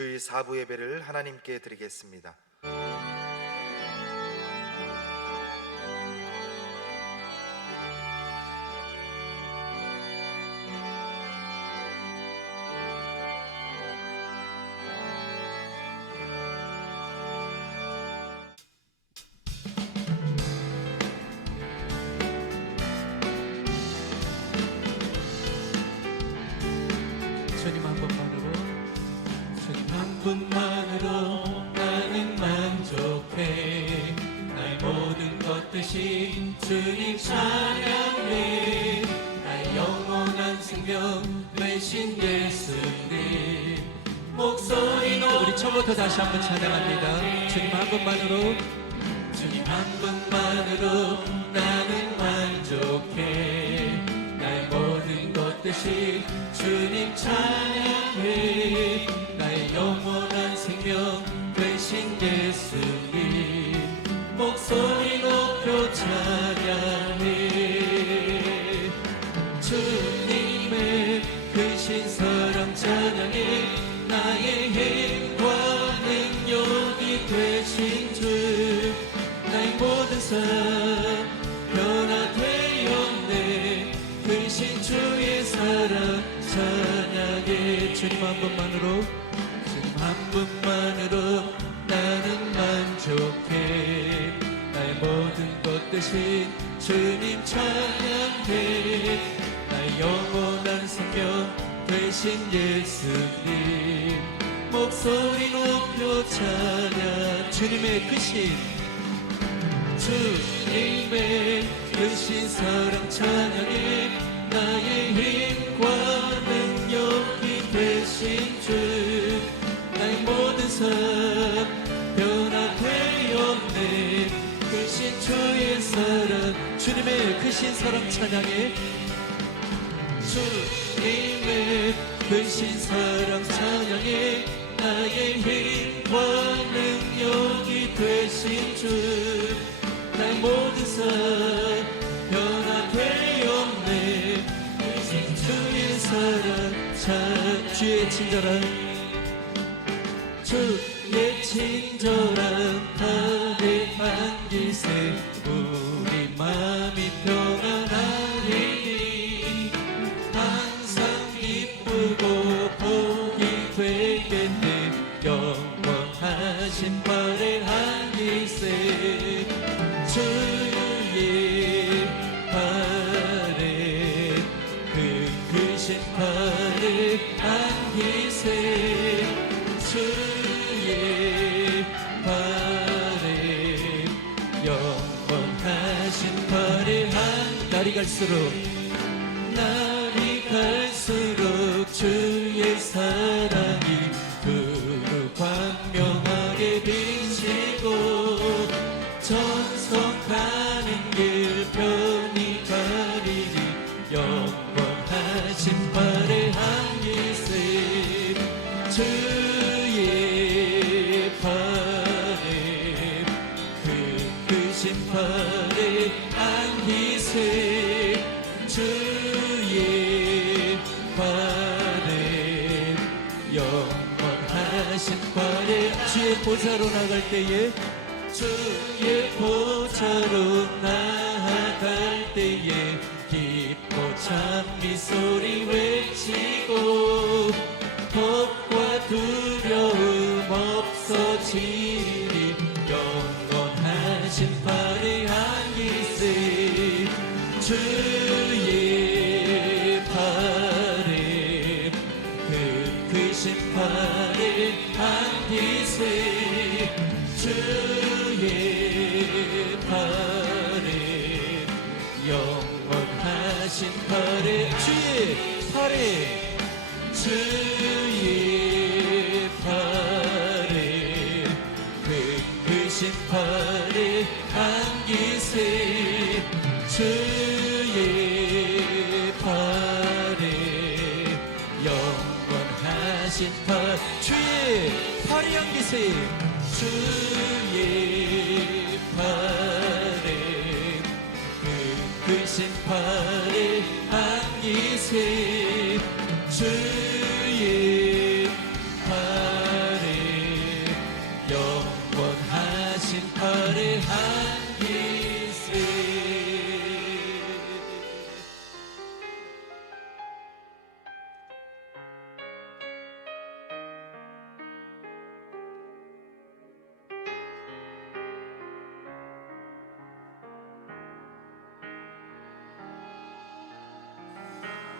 주의 사부 예배를 하나님께 드리겠습니다. 주님 한 분만으로, 주님 한 분만으로 나는 만족해. 나의 모든 것 대신 주님 찬양해. 나의 영원한 생명 되신 예수님 목소리로 우리 처음부터 다시 한번 찬양합니다. 주님 한 분만으로, 주님 한 분만으로 나는 만족해. 나의 모든 것 대신 주님 찬양해. 나의 영원한 생명 되신 예수님 목소리 높여 찬양해. 주님의 크신 사랑 찬양해. 나의 힘과 능력이 되신 주 나의 모든 삶 변화되었네. 크신 주의 사랑 찬양해. 주님 한 분만으로, 주님 한 분만으로 나는 만족해. 나의 모든 것 대신 주님 찬양해. 나의 영원한 생명 되신 예수님 목소리 높여 찬양. 주님의 크신, 주님의 크신 사랑 찬양해. 나의 힘과 능력이 되신 주 나의 모든 삶 변화되었네. 크신 주의 사랑, 주님의 크신 사랑 찬양해. 주님의 크신 사랑 찬양해. 나의 힘과 능력이 되신 주 나의 모든 삶 변화되었네. 크신 주의 사랑 찬. 주의 친절한, 주의 친절한 팔의 안기세 우리 마음이 평안하리니 항상 기쁘고 복이 되겠네. 영원하신 팔의 안기세 주의 팔에 그 크신 팔의 안기세 주의 팔에 영원하신 팔의 한. 날이 갈수록 주의 사랑이 그 광명하게 비치고 전성가는 길 편히 가리니 영원하신 팔의 한기세 주의 팔에 그 크신 팔의 안기세 주의 팔에 영원하신 팔에. 주의 보좌로 나갈 때에, 주의 보좌로 나갈 때에 기뻐 찬미 소리 외치고 겁과 두려움 없어지리. 영원하신 팔의 안기세 주의 팔에 그 크신 팔의 안기세 주의 팔에 영원하신 팔에. 주의 팔에, 주의 팔에 그 크신 팔의 안기세 주의 팔에 영원하신 팔. 주의 팔의 안기세 주의 팔에 그 크신 팔의 안기세 주의 팔에 화려한 기세.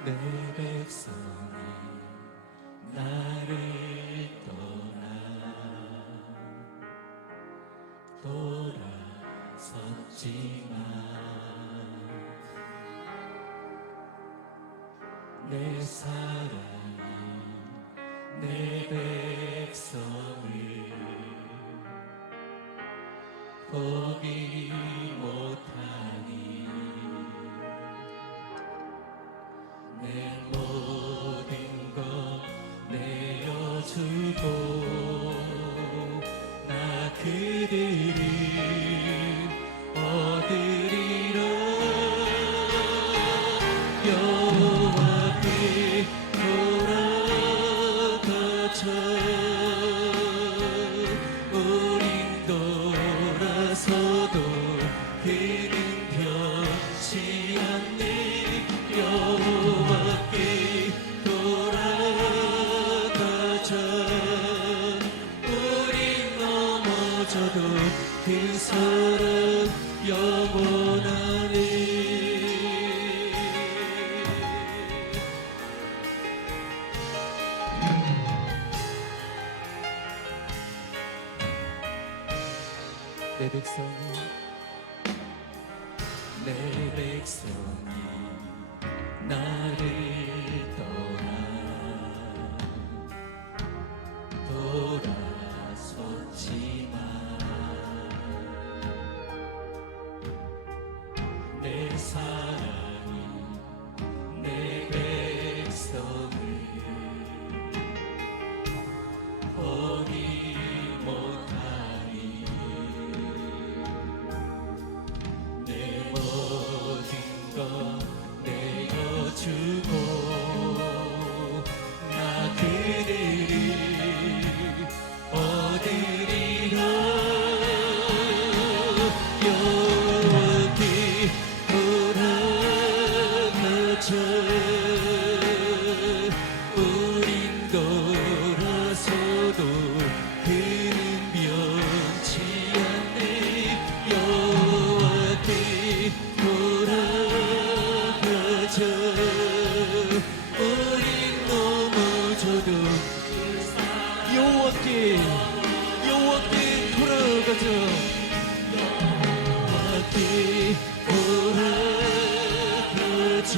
내 백성이 나를 떠나 돌아섰지만 내 사랑이 내 백성을 포기 못하니 내 모든 것 내어주고 나 그들을 얻으리라. 여호와께 돌아가자. 우린 돌아서도 그는 변치 않네. 여호와께 돌아가자. 우린 넘어져도 그 사랑 영원하네. 내 백성이 나를 떠나 돌아섰지만 내 사랑이 내 백성을 포기 못하니 내 모든 것 내어주고 나 그들을 얻으리라. 여호와께 돌아가자. 우린 돌아서도 그는 변치 않네. 여호와께 돌아가자. 우린 넘어져도 여호와께 돌아가자. 여호와께 돌아가자.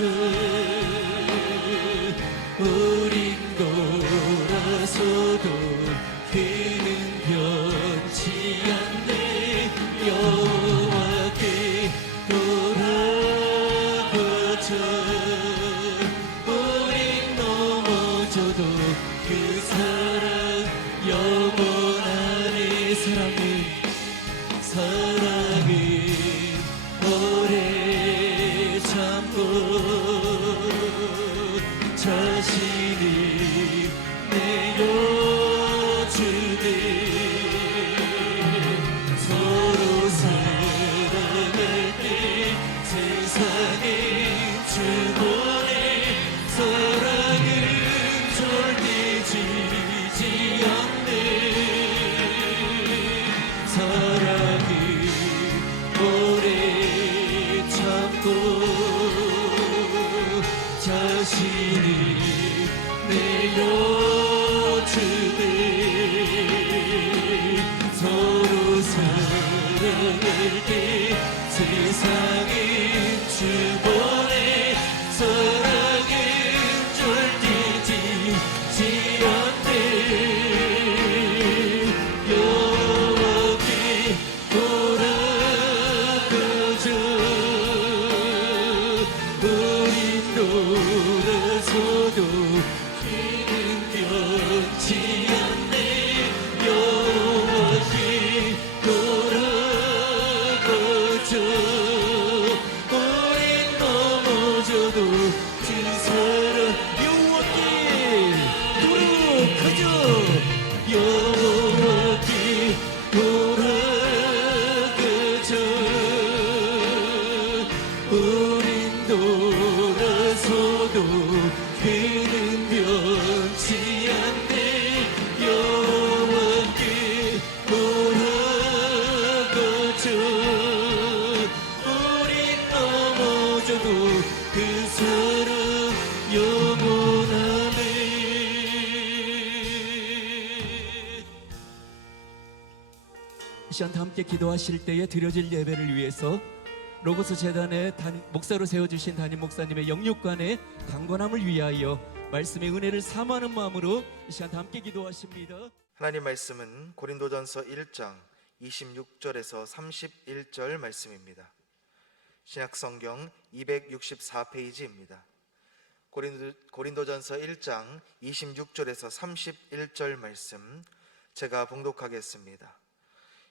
우린 돌아서도 그는 변치 않네. 여호와께 돌아가자. 우린 넘어져도 그 사랑 영원하네. 사랑은 오래 참고 자신을 내어주네. 서로 사랑할 때 세상에 주권해. 사랑은 절대 지지 않네. 이 시간 함께 기도하실 때에 드려질 예배를 위해서 로고스 재단의 목사로 세워주신 담임 목사님의 영육간의 강건함을 위하여 말씀의 은혜를 사모하는 마음으로 이 시간 함께 기도하십니다. 하나님 말씀은 고린도전서 1장 26절에서 31절 말씀입니다. 신약성경 264페이지입니다. 고린도전서 1장 26절에서 31절 말씀 제가 봉독하겠습니다.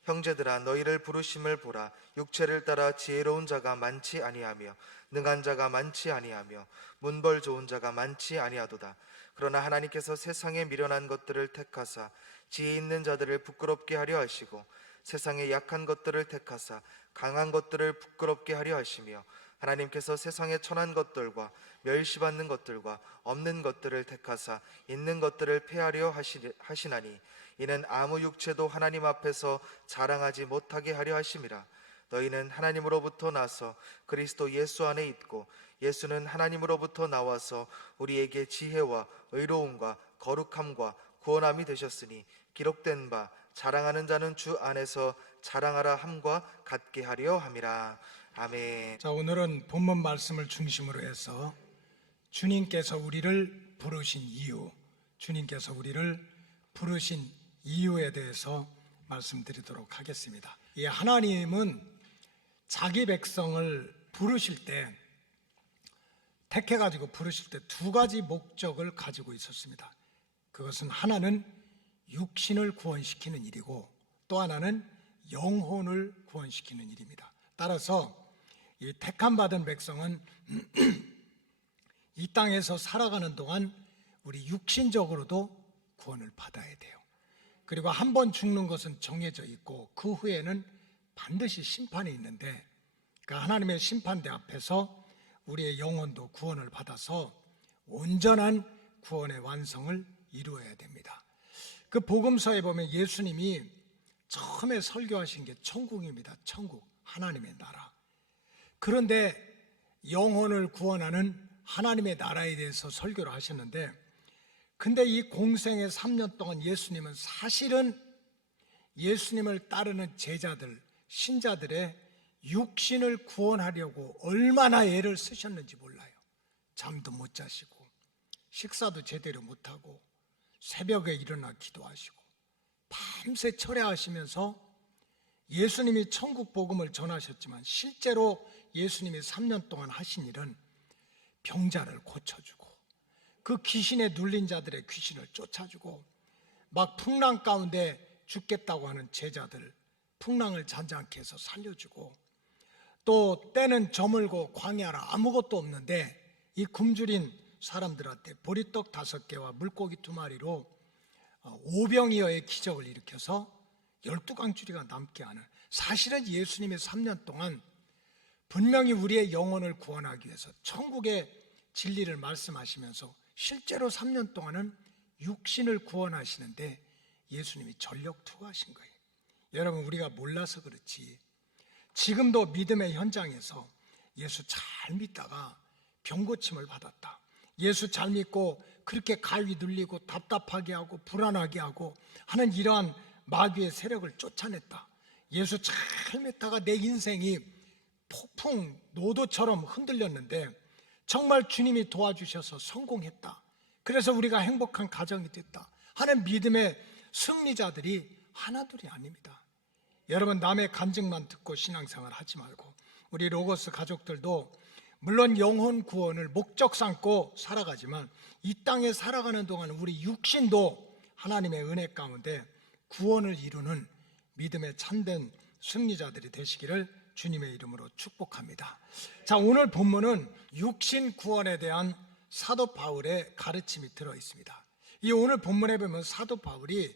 형제들아 너희를 부르심을 보라. 육체를 따라 지혜로운 자가 많지 아니하며 능한 자가 많지 아니하며 문벌 좋은 자가 많지 아니하도다. 그러나 하나님께서 세상에 미련한 것들을 택하사 지혜 있는 자들을 부끄럽게 하려 하시고 세상에 약한 것들을 택하사 강한 것들을 부끄럽게 하려 하시며 하나님께서 세상에 천한 것들과 멸시받는 것들과 없는 것들을 택하사 있는 것들을 폐하려 하시나니 이는 아무 육체도 하나님 앞에서 자랑하지 못하게 하려 하심이라. 너희는 하나님으로부터 나서 그리스도 예수 안에 있고 예수는 하나님으로부터 나와서 우리에게 지혜와 의로움과 거룩함과 구원함이 되셨으니 기록된 바 자랑하는 자는 주 안에서 자랑하라 함과 같게 하려 함이라. 아멘. 자, 오늘은 본문 말씀을 중심으로 해서 주님께서 우리를 부르신 이유, 주님께서 우리를 부르신 이유에 대해서 말씀드리도록 하겠습니다. 이 하나님은 자기 백성을 부르실 때, 택해가지고 부르실 때 두 가지 목적을 가지고 있었습니다. 그것은 하나는 육신을 구원시키는 일이고 또 하나는 영혼을 구원시키는 일입니다. 따라서 이 택함 받은 백성은 이 땅에서 살아가는 동안 우리 육신적으로도 구원을 받아야 돼요. 그리고 한 번 죽는 것은 정해져 있고 그 후에는 반드시 심판이 있는데 그 하나님의 심판대 앞에서 우리의 영혼도 구원을 받아서 온전한 구원의 완성을 이루어야 됩니다. 그 복음서에 보면 예수님이 처음에 설교하신 게 천국입니다. 천국, 하나님의 나라. 그런데 영혼을 구원하는 하나님의 나라에 대해서 설교를 하셨는데, 근데 이 공생의 3년 동안 예수님은 사실은 예수님을 따르는 제자들, 신자들의 육신을 구원하려고 얼마나 애를 쓰셨는지 몰라요. 잠도 못 자시고 식사도 제대로 못하고 새벽에 일어나 기도하시고 밤새 철야하시면서 예수님이 천국 복음을 전하셨지만 실제로 예수님이 3년 동안 하신 일은 병자를 고쳐주고 그 귀신에 눌린 자들의 귀신을 쫓아주고 막 풍랑 가운데 죽겠다고 하는 제자들 풍랑을 잔잔케 해서 살려주고 또 때는 저물고 광야라 아무것도 없는데 이 굶주린 사람들한테 보리떡 5개와 물고기 2마리로 오병이어의 기적을 일으켜서 12강줄이가 남게 하는, 사실은 예수님의 3년 동안 분명히 우리의 영혼을 구원하기 위해서 천국의 진리를 말씀하시면서 실제로 3년 동안은 육신을 구원하시는데 예수님이 전력 투구하신 거예요. 여러분, 우리가 몰라서 그렇지 지금도 믿음의 현장에서 예수 잘 믿다가 병고침을 받았다, 예수 잘 믿고 그렇게 가위 눌리고 답답하게 하고 불안하게 하고 하는 이러한 마귀의 세력을 쫓아냈다, 예수 잘 믿다가 내 인생이 폭풍 노도처럼 흔들렸는데 정말 주님이 도와주셔서 성공했다, 그래서 우리가 행복한 가정이 됐다 하는 믿음의 승리자들이 하나둘이 아닙니다. 여러분, 남의 간증만 듣고 신앙생활 하지 말고 우리 로고스 가족들도 물론 영혼 구원을 목적 삼고 살아가지만 이 땅에 살아가는 동안 우리 육신도 하나님의 은혜 가운데 구원을 이루는 믿음의 참된 승리자들이 되시기를 주님의 이름으로 축복합니다. 자, 오늘 본문은 육신 구원에 대한 사도 바울의 가르침이 들어 있습니다. 이 오늘 본문에 보면 사도 바울이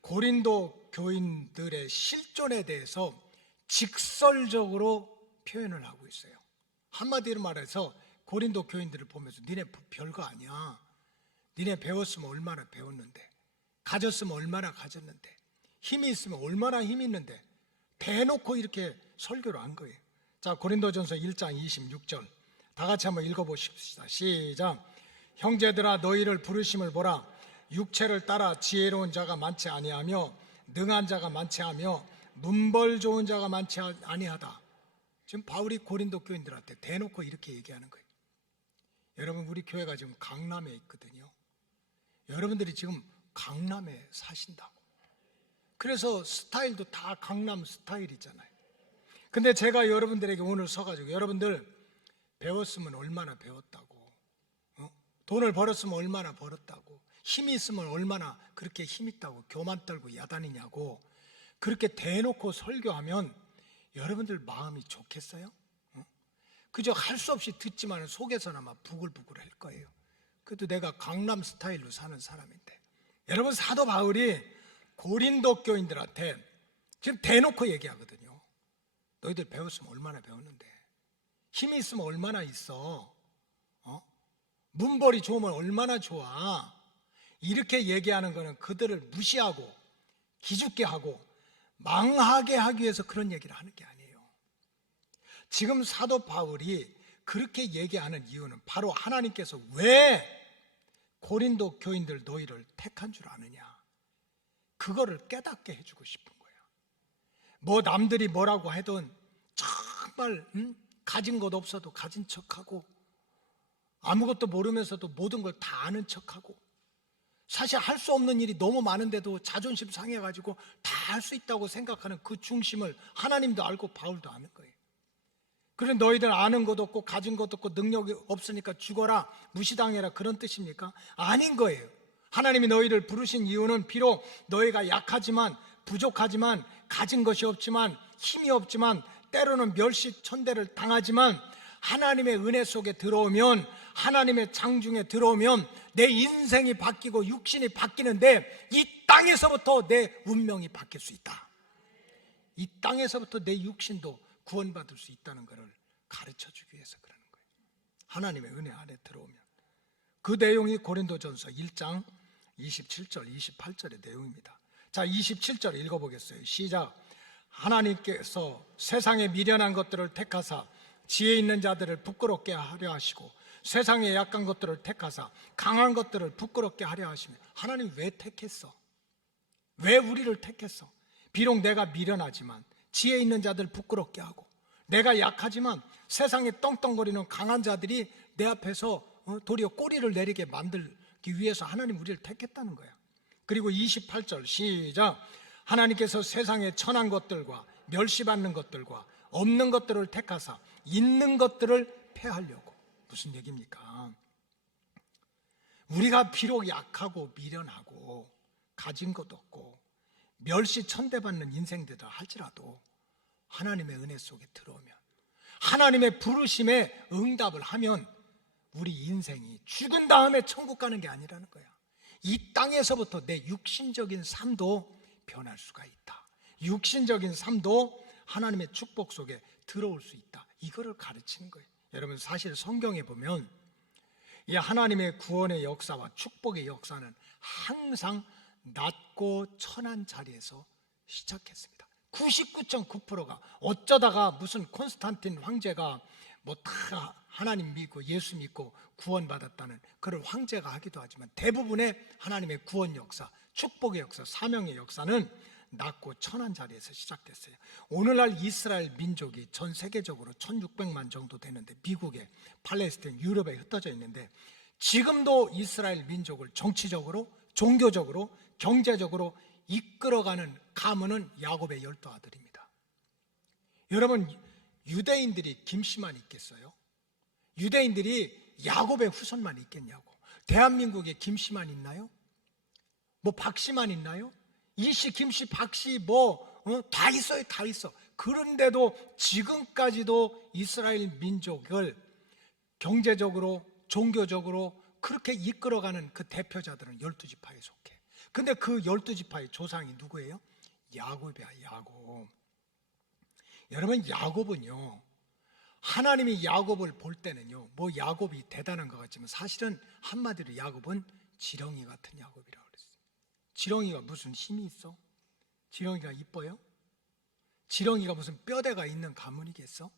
고린도 교인들의 실존에 대해서 직설적으로 표현을 하고 있어요. 한마디로 말해서 고린도 교인들을 보면서 니네 별거 아니야, 니네 배웠으면 얼마나 배웠는데, 가졌으면 얼마나 가졌는데, 힘이 있으면 얼마나 힘이 있는데, 대놓고 이렇게 설교를 한 거예요. 자, 고린도전서 1장 26절 다 같이 한번 읽어보십시다. 시작. 형제들아 너희를 부르심을 보라. 육체를 따라 지혜로운 자가 많지 아니하며 능한 자가 많지 하며 문벌 좋은 자가 많지 아니하다. 지금 바울이 고린도 교인들한테 대놓고 이렇게 얘기하는 거예요. 여러분, 우리 교회가 지금 강남에 있거든요. 여러분들이 지금 강남에 사신다고. 그래서 스타일도 다 강남 스타일이잖아요. 근데 제가 여러분들에게 오늘 서가지고, 여러분들 배웠으면 얼마나 배웠다고, 돈을 벌었으면 얼마나 벌었다고, 힘이 있으면 얼마나 그렇게 힘 있다고 교만 떨고 야단이냐고 그렇게 대놓고 설교하면 여러분들 마음이 좋겠어요? 그저 할 수 없이 듣지만 속에서는 아마 부글부글 할 거예요. 그래도 내가 강남 스타일로 사는 사람인데. 여러분, 사도 바울이 고린도 교인들한테 지금 대놓고 얘기하거든요. 너희들 배웠으면 얼마나 배웠는데, 힘이 있으면 얼마나 있어, 문벌이 좋으면 얼마나 좋아. 이렇게 얘기하는 거는 그들을 무시하고 기죽게 하고 망하게 하기 위해서 그런 얘기를 하는 게 아니에요. 지금 사도 바울이 그렇게 얘기하는 이유는 바로 하나님께서 왜 고린도 교인들 너희를 택한 줄 아느냐, 그거를 깨닫게 해주고 싶은 거예요. 뭐 남들이 뭐라고 하든 정말 가진 것 없어도 가진 척하고, 아무것도 모르면서도 모든 걸 다 아는 척하고, 사실 할 수 없는 일이 너무 많은데도 자존심 상해가지고 다 할 수 있다고 생각하는 그 중심을 하나님도 알고 바울도 아는 거예요. 그래, 너희들 아는 것도 없고 가진 것도 없고 능력이 없으니까 죽어라, 무시당해라, 그런 뜻입니까? 아닌 거예요. 하나님이 너희를 부르신 이유는 비록 너희가 약하지만, 부족하지만, 가진 것이 없지만, 힘이 없지만, 때로는 멸시천대를 당하지만 하나님의 은혜 속에 들어오면, 하나님의 장중에 들어오면 내 인생이 바뀌고 육신이 바뀌는데, 이 땅에서부터 내 운명이 바뀔 수 있다. 이 땅에서부터 내 육신도 구원받을 수 있다는 것을 가르쳐주기 위해서 그러는 거예요. 하나님의 은혜 안에 들어오면. 그 내용이 고린도전서 1장 27절 28절의 내용입니다. 자, 27절 읽어보겠어요. 시작. 하나님께서 세상에 미련한 것들을 택하사 지혜 있는 자들을 부끄럽게 하려 하시고, 세상의 약한 것들을 택하사 강한 것들을 부끄럽게 하려 하시며. 하나님 왜 택했어? 왜 우리를 택했어? 비록 내가 미련하지만 지혜 있는 자들 부끄럽게 하고, 내가 약하지만 세상에 떵떵거리는 강한 자들이 내 앞에서 도리어 꼬리를 내리게 만들기 위해서 하나님 우리를 택했다는 거야. 그리고 28절 시작. 하나님께서 세상에 천한 것들과 멸시받는 것들과 없는 것들을 택하사 있는 것들을 폐하려고. 무슨 얘기입니까? 우리가 비록 약하고 미련하고 가진 것도 없고 멸시천대받는 인생들을 할지라도 하나님의 은혜 속에 들어오면, 하나님의 부르심에 응답을 하면 우리 인생이 죽은 다음에 천국 가는 게 아니라는 거야. 이 땅에서부터 내 육신적인 삶도 변할 수가 있다. 육신적인 삶도 하나님의 축복 속에 들어올 수 있다. 이거를 가르치는 거예요. 여러분, 사실 성경에 보면 이 하나님의 구원의 역사와 축복의 역사는 항상 낮고 천한 자리에서 시작했습니다. 99.9%가 어쩌다가 무슨 콘스탄틴 황제가 뭐 다 하나님 믿고 예수 믿고 구원받았다는 그런 황제가 하기도 하지만, 대부분의 하나님의 구원 역사, 축복의 역사, 사명의 역사는 낮고 천한 자리에서 시작됐어요. 오늘날 이스라엘 민족이 전 세계적으로 1600만 정도 되는데, 미국에, 팔레스타인, 유럽에 흩어져 있는데, 지금도 이스라엘 민족을 정치적으로, 종교적으로, 경제적으로 이끌어가는 가문은 야곱의 12 아들입니다. 여러분, 유대인들이 김씨만 있겠어요? 유대인들이 야곱의 후손만 있겠냐고. 대한민국에 김씨만 있나요? 뭐 박씨만 있나요? 이씨, 김씨, 박씨 다 있어요. 다 있어. 그런데도 지금까지도 이스라엘 민족을 경제적으로, 종교적으로 그렇게 이끌어가는 그 대표자들은 12지파에 속해. 근데 그 12지파의 조상이 누구예요? 야곱이야, 야곱. 여러분, 야곱은요, 하나님이 야곱을 볼 때는요, 뭐 야곱이 대단한 것 같지만 사실은 한마디로 야곱은 지렁이 같은 야곱이라고 그랬어요. 지렁이가 무슨 힘이 있어? 지렁이가 이뻐요? 지렁이가 무슨 뼈대가 있는 가문이겠어?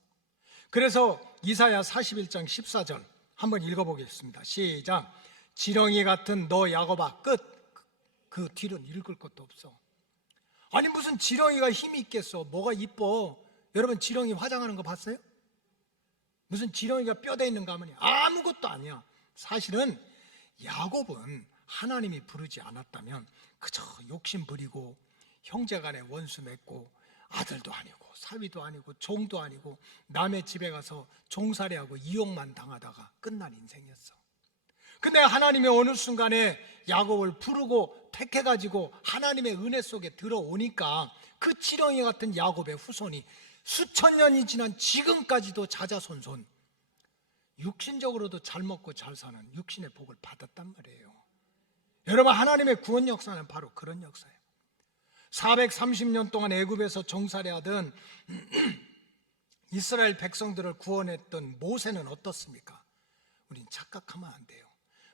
그래서 이사야 41장 14절 한번 읽어보겠습니다. 시작. 지렁이 같은 너 야곱아. 끝. 그 뒤로는 읽을 것도 없어. 아니 무슨 지렁이가 힘이 있겠어? 뭐가 이뻐? 여러분 지렁이 화장하는 거 봤어요? 무슨 지렁이가 뼈대 있는가 하면 아무것도 아니야. 사실은 야곱은 하나님이 부르지 않았다면 그저 욕심 부리고 형제간에 원수 맺고 아들도 아니고 사위도 아니고 종도 아니고 남의 집에 가서 종살이하고 이용만 당하다가 끝난 인생이었어. 근데 하나님이 어느 순간에 야곱을 부르고 택해가지고 하나님의 은혜 속에 들어오니까 그 지렁이 같은 야곱의 후손이 수천 년이 지난 지금까지도 자자손손 육신적으로도 잘 먹고 잘 사는 육신의 복을 받았단 말이에요. 여러분, 하나님의 구원 역사는 바로 그런 역사예요. 430년 동안 애굽에서 종살이하던 이스라엘 백성들을 구원했던 모세는 어떻습니까? 우린 착각하면 안 돼요.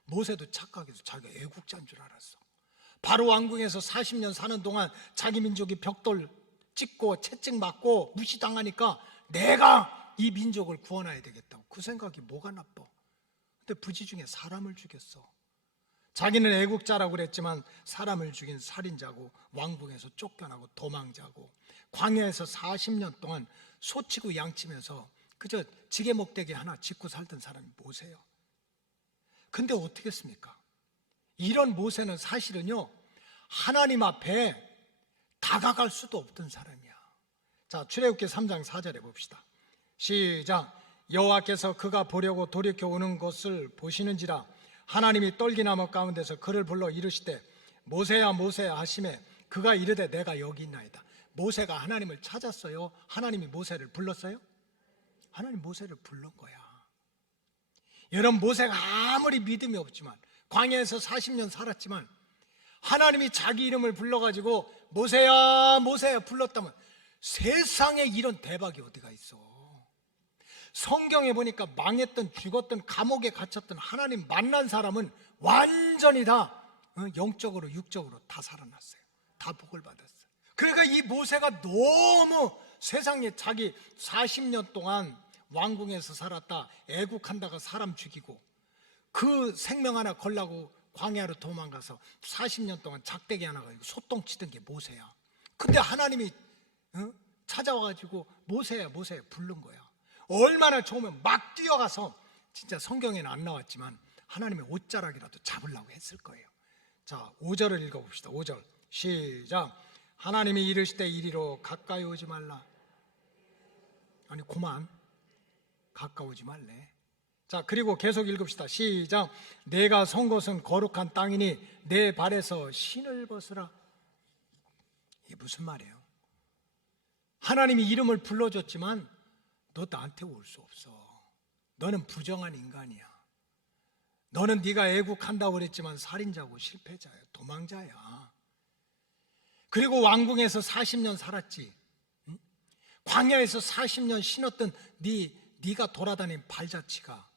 모세도 착각해서 자기가 애국자인 줄 알았어. 바로 왕궁에서 40년 사는 동안 자기 민족이 벽돌 찍고 채찍 맞고 무시당하니까 내가 이 민족을 구원해야 되겠다고. 그 생각이 뭐가 나빠? 근데 부지 중에 사람을 죽였어. 자기는 애국자라고 그랬지만 사람을 죽인 살인자고 왕궁에서 쫓겨나고 도망자고 광야에서 40년 동안 소치고 양치면서 그저 지게 목대기 하나 짚고 살던 사람이 모세예요. 근데 어떻게 했습니까? 이런 모세는 사실은요, 하나님 앞에 다가갈 수도 없던 사람이야. 자, 출애굽기 3장 4절에 봅시다. 시작. 여호와께서 그가 보려고 돌이켜 오는 것을 보시는지라 하나님이 떨기나무 가운데서 그를 불러 이르시되 모세야 모세야 하시매 그가 이르되 내가 여기 있나이다. 모세가 하나님을 찾았어요? 하나님이 모세를 불렀어요? 하나님 모세를 부른 거야. 여러분, 모세가 아무리 믿음이 없지만 광야에서 40년 살았지만 하나님이 자기 이름을 불러가지고 모세야 모세야 불렀다면 세상에 이런 대박이 어디가 있어. 성경에 보니까 망했던 죽었던 감옥에 갇혔던 하나님 만난 사람은 완전히 다 영적으로 육적으로 다 살아났어요. 다 복을 받았어요. 그러니까 이 모세가 너무 세상에 자기 40년 동안 왕궁에서 살았다 애국한다가 사람 죽이고 그 생명 하나 걸라고 광야로 도망가서 40년 동안 작대기 하나 가지고 소똥 치던 게 모세야. 근데 하나님이 찾아와가지고 모세야 모세야 부른 거야. 얼마나 좋으면 막 뛰어가서 진짜 성경에는 안 나왔지만 하나님의 옷자락이라도 잡으려고 했을 거예요. 자, 5절을 읽어봅시다. 5절 시작. 하나님이 이르시되 이리로 가까이 오지 말라. 아니 그만 가까우지 말래. 자, 그리고 계속 읽읍시다. 시작. 내가 선 곳은 거룩한 땅이니 내 발에서 신을 벗으라. 이게 무슨 말이에요? 하나님이 이름을 불러줬지만 너 나한테 올 수 없어. 너는 부정한 인간이야. 너는 네가 애국한다고 그랬지만 살인자고 실패자야. 도망자야. 그리고 왕궁에서 40년 살았지. 응? 광야에서 40년 신었던 네가 돌아다닌 발자취가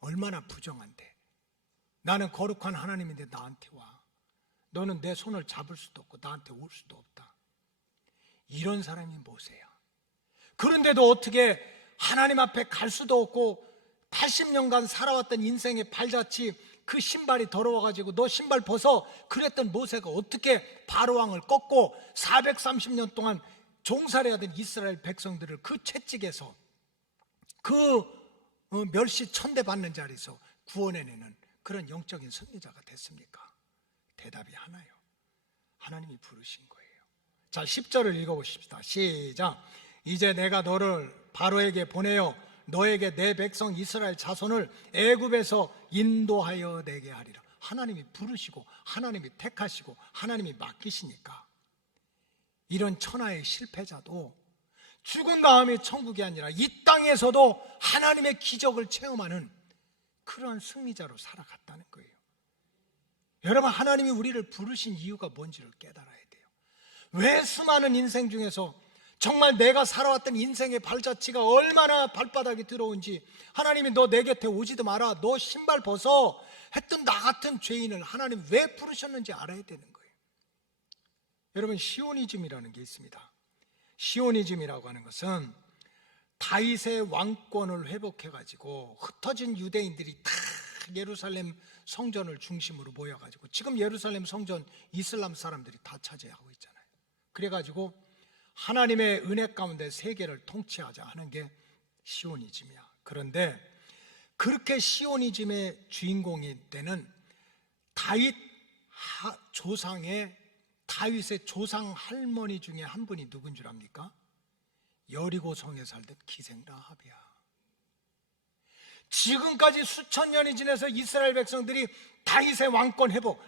얼마나 부정한데. 나는 거룩한 하나님인데 나한테 와. 너는 내 손을 잡을 수도 없고 나한테 올 수도 없다. 이런 사람이 모세야. 그런데도 어떻게 하나님 앞에 갈 수도 없고 80년간 살아왔던 인생의 발자취 그 신발이 더러워가지고 너 신발 벗어 그랬던 모세가 어떻게 바로왕을 꺾고 430년 동안 종살이하던 이스라엘 백성들을 그 채찍에서 그 멸시 천대 받는 자리에서 구원해내는 그런 영적인 승리자가 됐습니까? 대답이 하나요. 하나님이 부르신 거예요. 자, 10절을 읽어보십시다. 시작. 이제 내가 너를 바로에게 보내어 너에게 내 백성 이스라엘 자손을 애굽에서 인도하여 내게 하리라. 하나님이 부르시고 하나님이 택하시고 하나님이 맡기시니까 이런 천하의 실패자도 죽은 다음에 천국이 아니라 이 땅에서도 하나님의 기적을 체험하는 그런 승리자로 살아갔다는 거예요. 여러분, 하나님이 우리를 부르신 이유가 뭔지를 깨달아야 돼요. 왜 수많은 인생 중에서 정말 내가 살아왔던 인생의 발자취가 얼마나 발바닥에 들어온지 하나님이 너 내 곁에 오지도 마라, 너 신발 벗어 했던 나 같은 죄인을 하나님 왜 부르셨는지 알아야 되는 거예요. 여러분, 시오니즘이라는 게 있습니다. 시오니즘이라고 하는 것은 다윗의 왕권을 회복해가지고 흩어진 유대인들이 다 예루살렘 성전을 중심으로 모여가지고 지금 예루살렘 성전 이슬람 사람들이 다 차지하고 있잖아요. 그래가지고 하나님의 은혜 가운데 세계를 통치하자 하는 게 시오니즘이야. 그런데 그렇게 시오니즘의 주인공이 되는 다윗의 조상 할머니 중에 한 분이 누군 줄 압니까? 여리고성에 살던 기생 라합이야. 지금까지 수천 년이 지나서 이스라엘 백성들이 다윗의 왕권 회복,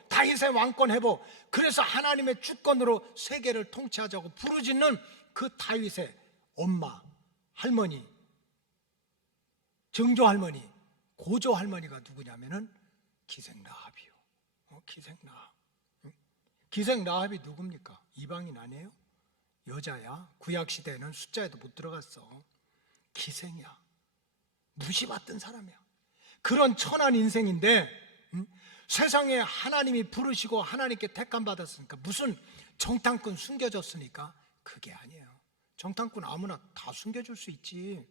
그래서 하나님의 주권으로 세계를 통치하자고 부르짖는 그 다윗의 엄마, 할머니, 정조 할머니, 고조 할머니가 누구냐면은 기생 라합이요. 기생 라합. 기생 라합이 누굽니까? 이방인 아니에요? 여자야. 구약 시대에는 숫자에도 못 들어갔어. 기생이야. 무시받던 사람이야. 그런 천한 인생인데 세상에 하나님이 부르시고 하나님께 택함 받았으니까 무슨 정탐꾼 숨겨줬으니까 그게 아니에요. 정탐꾼 아무나 다 숨겨줄 수 있지.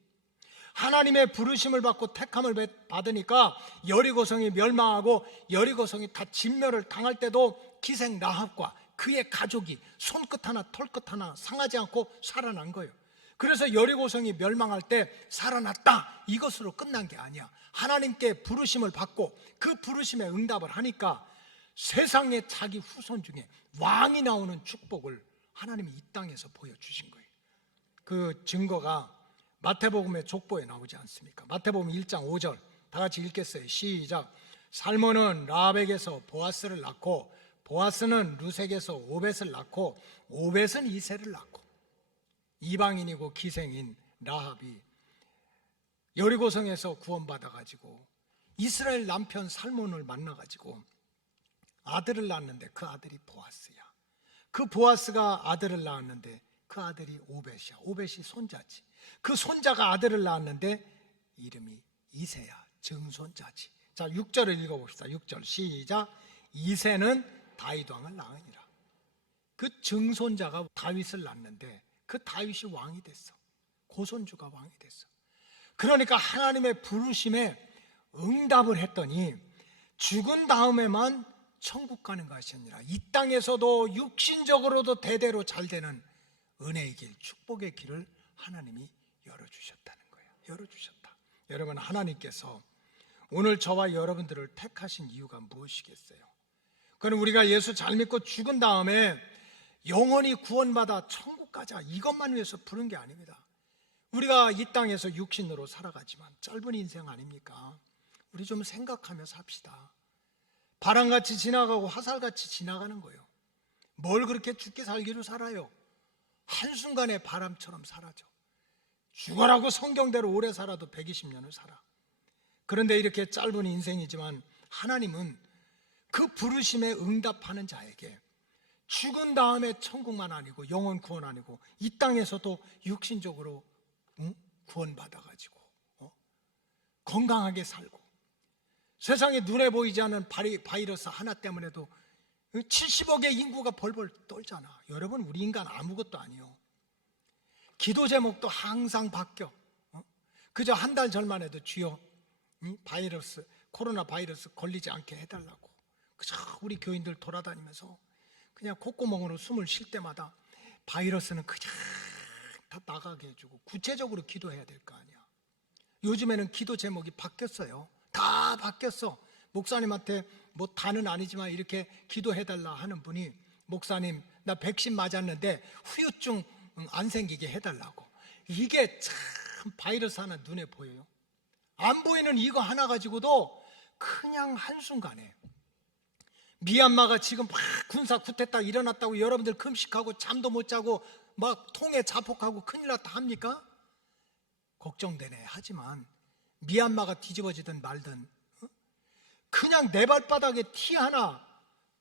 하나님의 부르심을 받고 택함을 받으니까 여리고성이 멸망하고 여리고성이 다 진멸을 당할 때도 기생 라합과 그의 가족이 손끝 하나 털끝 하나 상하지 않고 살아난 거예요. 그래서 여리고성이 멸망할 때 살아났다, 이것으로 끝난 게 아니야. 하나님께 부르심을 받고 그 부르심에 응답을 하니까 세상에 자기 후손 중에 왕이 나오는 축복을 하나님이 이 땅에서 보여주신 거예요. 그 증거가 마태복음의 족보에 나오지 않습니까? 마태복음 1장 5절 다 같이 읽겠어요. 시작. 살몬은 라합에게서 보아스를 낳고 보아스는 루색에서 오벳을 낳고 오벳은 이새를 낳고, 이방인이고 기생인 라합이 여리고성에서 구원받아가지고 이스라엘 남편 살몬을 만나가지고 아들을 낳았는데 그 아들이 보아스야. 그 보아스가 아들을 낳았는데 그 아들이 오벳이야. 오벳이 손자지. 그 손자가 아들을 낳았는데 이름이 이새야. 증손자지. 자, 6절을 읽어봅시다. 6절 시작. 이새는 다윗 왕을 낳으니라. 그 증손자가 다윗을 낳는데 그 다윗이 왕이 됐어. 고손주가 왕이 됐어. 그러니까 하나님의 부르심에 응답을 했더니 죽은 다음에만 천국 가는 것이 아니라 이 땅에서도 육신적으로도 대대로 잘 되는 은혜의 길, 축복의 길을 하나님이 열어주셨다는 거예요. 열어주셨다. 여러분, 하나님께서 오늘 저와 여러분들을 택하신 이유가 무엇이겠어요? 그건 우리가 예수 잘 믿고 죽은 다음에 영원히 구원받아 천국 가자, 이것만 위해서 부른 게 아닙니다. 우리가 이 땅에서 육신으로 살아가지만 짧은 인생 아닙니까? 우리 좀 생각하며 삽시다. 바람같이 지나가고 화살같이 지나가는 거예요. 뭘 그렇게 죽기 살기로 살아요? 한순간에 바람처럼 사라져. 죽어라고 성경대로 오래 살아도 120년을 살아. 그런데 이렇게 짧은 인생이지만 하나님은 그 부르심에 응답하는 자에게 죽은 다음에 천국만 아니고 영원 구원 아니고 이 땅에서도 육신적으로 구원받아가지고 건강하게 살고, 세상에 눈에 보이지 않는 바이러스 하나 때문에도 70억의 인구가 벌벌 떨잖아. 여러분, 우리 인간 아무것도 아니요. 기도 제목도 항상 바뀌어. 그저 한 달 전만 해도 주여 코로나 바이러스 걸리지 않게 해달라고 그저 우리 교인들 돌아다니면서 그냥 콧구멍으로 숨을 쉴 때마다 바이러스는 그냥 다 나가게 해주고 구체적으로 기도해야 될 거 아니야. 요즘에는 기도 제목이 바뀌었어요. 다 바뀌었어. 목사님한테 뭐 다는 아니지만 이렇게 기도해달라 하는 분이, 목사님 나 백신 맞았는데 후유증 안 생기게 해달라고. 이게 참 바이러스 하나 눈에 보여요? 안 보이는 이거 하나 가지고도 그냥 한순간에 미얀마가 지금 막 군사 쿠데타 일어났다고 여러분들 금식하고 잠도 못 자고 막 통에 자폭하고 큰일 났다 합니까? 걱정되네. 하지만 미얀마가 뒤집어지든 말든 그냥 내 발바닥에 티 하나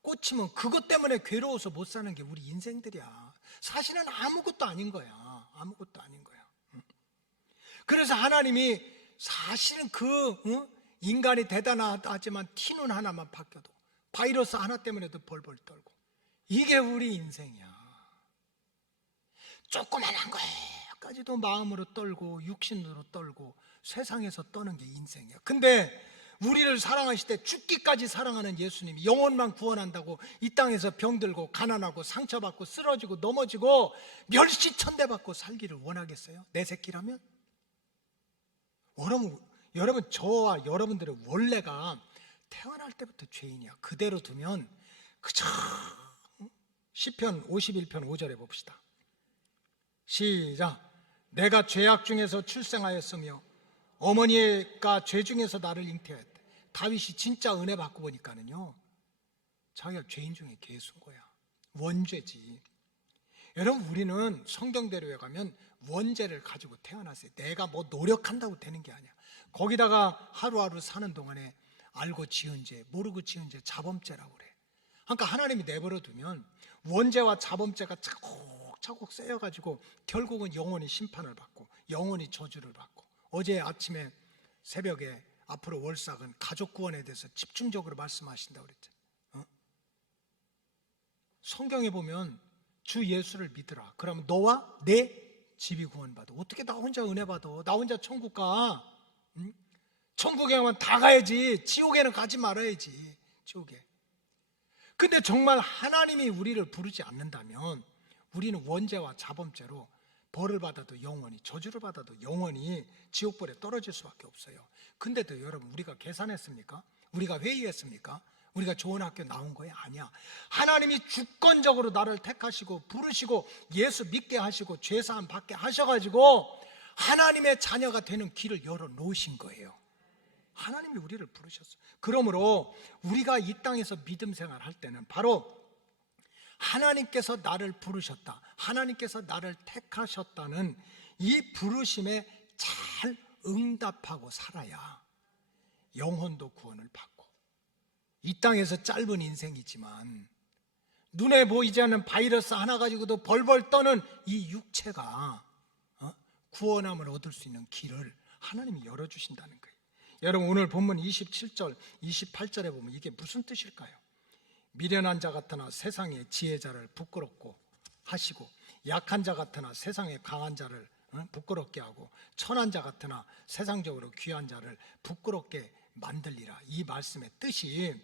꽂히면 그것 때문에 괴로워서 못 사는 게 우리 인생들이야. 사실은 아무것도 아닌 거야. 아무것도 아닌 거야. 그래서 하나님이 사실은 인간이 대단하지만 티눈 하나만 바뀌어도 바이러스 하나 때문에도 벌벌 떨고, 이게 우리 인생이야. 조그만한 거에까지도 마음으로 떨고 육신으로 떨고 세상에서 떠는 게 인생이야. 근데 우리를 사랑하실 때 죽기까지 사랑하는 예수님이 영혼만 구원한다고 이 땅에서 병들고 가난하고 상처받고 쓰러지고 넘어지고 멸시천대받고 살기를 원하겠어요? 내 새끼라면? 여러분 저와 여러분들의 원래가 태어날 때부터 죄인이야. 그대로 두면 그저 시편 51편 5절에 봅시다. 시작. 내가 죄악 중에서 출생하였으며 어머니가 죄 중에서 나를 잉태했대. 다윗이 진짜 은혜 받고 보니까는요, 자기가 죄인 중에 개수인 거야. 원죄지. 여러분, 우리는 성경대로에 가면 원죄를 가지고 태어났어요. 내가 뭐 노력한다고 되는 게 아니야. 거기다가 하루하루 사는 동안에 알고 지은 죄, 모르고 지은 죄, 자범죄라고 그래. 그러니까 하나님이 내버려 두면 원죄와 자범죄가 차곡차곡 쌓여가지고 결국은 영원히 심판을 받고 영원히 저주를 받고. 어제 아침에 새벽에 앞으로 월삭은 가족 구원에 대해서 집중적으로 말씀하신다고 그랬잖아요. 성경에 보면 주 예수를 믿으라. 그러면 너와 내 집이 구원받아. 어떻게 나 혼자 은혜 받아? 나 혼자 천국 가? 천국에 가면 다 가야지. 지옥에는 가지 말아야지. 지옥에. 근데 정말 하나님이 우리를 부르지 않는다면 우리는 원죄와 자범죄로 벌을 받아도 영원히, 저주를 받아도 영원히 지옥불에 떨어질 수밖에 없어요. 근데도 여러분, 우리가 계산했습니까? 우리가 회의했습니까? 우리가 좋은 학교 나온 거야? 아니야. 하나님이 주권적으로 나를 택하시고 부르시고 예수 믿게 하시고 죄사함 받게 하셔가지고 하나님의 자녀가 되는 길을 열어놓으신 거예요. 하나님이 우리를 부르셨어요. 그러므로 우리가 이 땅에서 믿음 생활할 때는 바로 하나님께서 나를 부르셨다, 하나님께서 나를 택하셨다는 이 부르심에 잘 응답하고 살아야 영혼도 구원을 받고, 이 땅에서 짧은 인생이지만 눈에 보이지 않는 바이러스 하나 가지고도 벌벌 떠는 이 육체가 구원함을 얻을 수 있는 길을 하나님이 열어주신다는 거예요. 여러분, 오늘 본문 27절 28절에 보면 이게 무슨 뜻일까요? 미련한 자 같으나 세상의 지혜자를 부끄럽고 하시고, 약한 자 같으나 세상의 강한 자를 부끄럽게 하고, 천한 자 같으나 세상적으로 귀한 자를 부끄럽게 만들리라. 이 말씀의 뜻이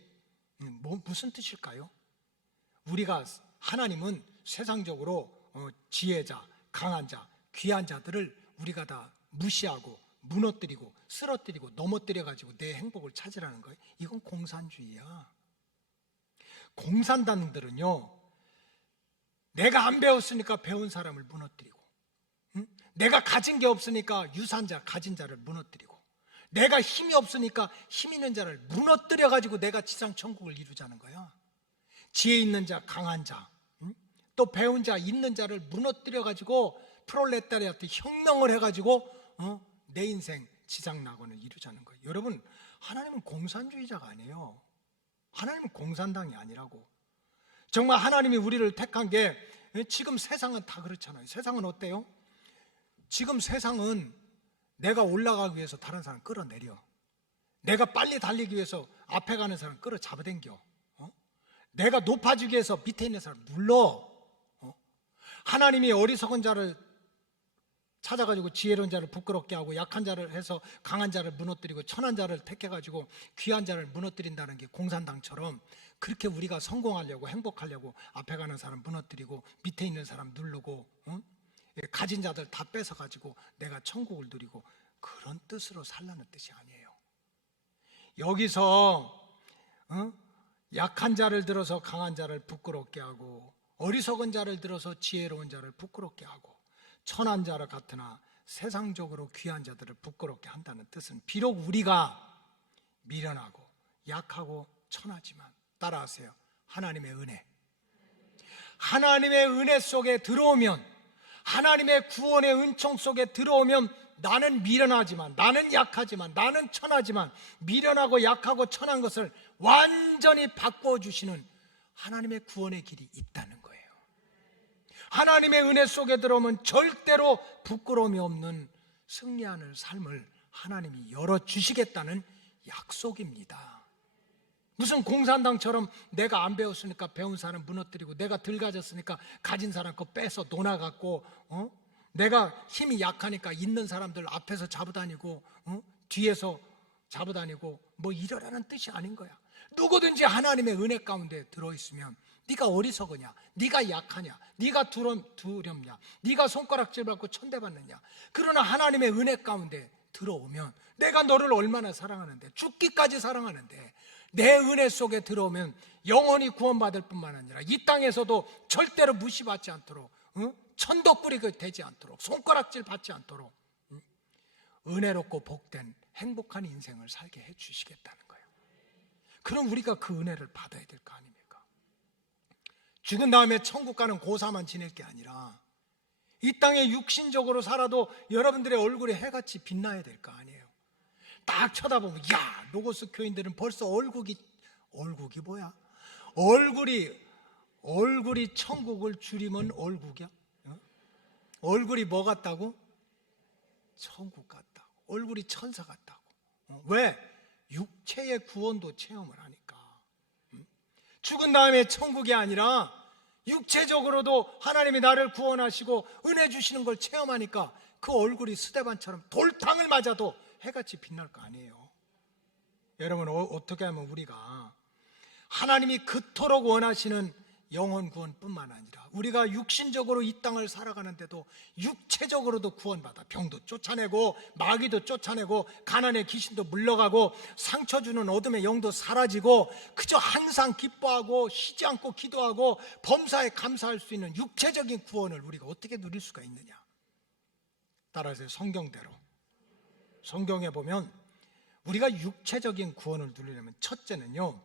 무슨 뜻일까요? 우리가, 하나님은 세상적으로 지혜자, 강한 자, 귀한 자들을 우리가 다 무시하고 무너뜨리고 쓰러뜨리고 넘어뜨려가지고 내 행복을 찾으라는 거예요. 이건 공산주의야. 공산당들은요, 내가 안 배웠으니까 배운 사람을 무너뜨리고, 내가 가진 게 없으니까 유산자, 가진 자를 무너뜨리고, 내가 힘이 없으니까 힘 있는 자를 무너뜨려가지고 내가 지상 천국을 이루자는 거야. 지혜 있는 자, 강한 자, 또 배운 자, 있는 자를 무너뜨려가지고 프롤레타리아트 혁명을 해가지고 내 인생 지상 낙원을 이루자는 거예요. 여러분, 하나님은 공산주의자가 아니에요. 하나님은 공산당이 아니라고. 정말 하나님이 우리를 택한 게, 지금 세상은 다 그렇잖아요. 세상은 어때요? 지금 세상은 내가 올라가기 위해서 다른 사람 끌어내려. 내가 빨리 달리기 위해서 앞에 가는 사람 끌어 잡아당겨. 내가 높아지기 위해서 밑에 있는 사람 눌러. 하나님이 어리석은 자를 찾아가지고 지혜로운 자를 부끄럽게 하고, 약한 자를 해서 강한 자를 무너뜨리고, 천한 자를 택해가지고 귀한 자를 무너뜨린다는 게 공산당처럼, 그렇게 우리가 성공하려고, 행복하려고 앞에 가는 사람 무너뜨리고 밑에 있는 사람 누르고, 가진 자들 다 뺏어가지고 내가 천국을 누리고, 그런 뜻으로 살라는 뜻이 아니에요. 여기서 약한 자를 들어서 강한 자를 부끄럽게 하고, 어리석은 자를 들어서 지혜로운 자를 부끄럽게 하고, 천한 자를 같으나 세상적으로 귀한 자들을 부끄럽게 한다는 뜻은, 비록 우리가 미련하고 약하고 천하지만, 따라하세요, 하나님의 은혜, 하나님의 은혜 속에 들어오면, 하나님의 구원의 은총 속에 들어오면, 나는 미련하지만, 나는 약하지만, 나는 천하지만 미련하고 약하고 천한 것을 완전히 바꿔주시는 하나님의 구원의 길이 있다는 거예요. 하나님의 은혜 속에 들어오면 절대로 부끄러움이 없는 승리하는 삶을 하나님이 열어주시겠다는 약속입니다. 무슨 공산당처럼 내가 안 배웠으니까 배운 사람 무너뜨리고, 내가 덜 가졌으니까 가진 사람 거 뺏어 논아갖고, 내가 힘이 약하니까 있는 사람들 앞에서 잡아다니고 뒤에서 잡아다니고 뭐 이러라는 뜻이 아닌 거야. 누구든지 하나님의 은혜 가운데 들어있으면 네가 어리석으냐, 네가 약하냐, 네가 두렵냐, 네가 손가락질 받고 천대받느냐. 그러나 하나님의 은혜 가운데 들어오면 내가 너를 얼마나 사랑하는데, 죽기까지 사랑하는데, 내 은혜 속에 들어오면 영원히 구원받을 뿐만 아니라 이 땅에서도 절대로 무시받지 않도록, 천덕꾸리가 되지 않도록, 손가락질 받지 않도록 은혜롭고 복된 행복한 인생을 살게 해주시겠다는 거예요. 그럼 우리가 그 은혜를 받아야 될 거 아닙니까? 죽은 다음에 천국 가는 고사만 지낼 게 아니라 이 땅에 육신적으로 살아도 여러분들의 얼굴이 해같이 빛나야 될 거 아니에요. 딱 쳐다보면 야, 로고스 교인들은 벌써 얼굴이 뭐야? 얼굴이 천국을 줄이면 얼굴이야? 얼굴이 뭐 같다고? 천국 같다고. 얼굴이 천사 같다고. 왜? 육체의 구원도 체험을 하니까. 죽은 다음에 천국이 아니라 육체적으로도 하나님이 나를 구원하시고 은혜 주시는 걸 체험하니까 그 얼굴이 스데반처럼 돌탕을 맞아도 해같이 빛날 거 아니에요. 여러분, 어떻게 하면 우리가 하나님이 그토록 원하시는 영혼 구원뿐만 아니라 우리가 육신적으로 이 땅을 살아가는데도 육체적으로도 구원받아 병도 쫓아내고 마귀도 쫓아내고 가난의 귀신도 물러가고 상처 주는 어둠의 영도 사라지고 그저 항상 기뻐하고 쉬지 않고 기도하고 범사에 감사할 수 있는 육체적인 구원을 우리가 어떻게 누릴 수가 있느냐? 따라서 성경대로, 성경에 보면 우리가 육체적인 구원을 누리려면 첫째는요,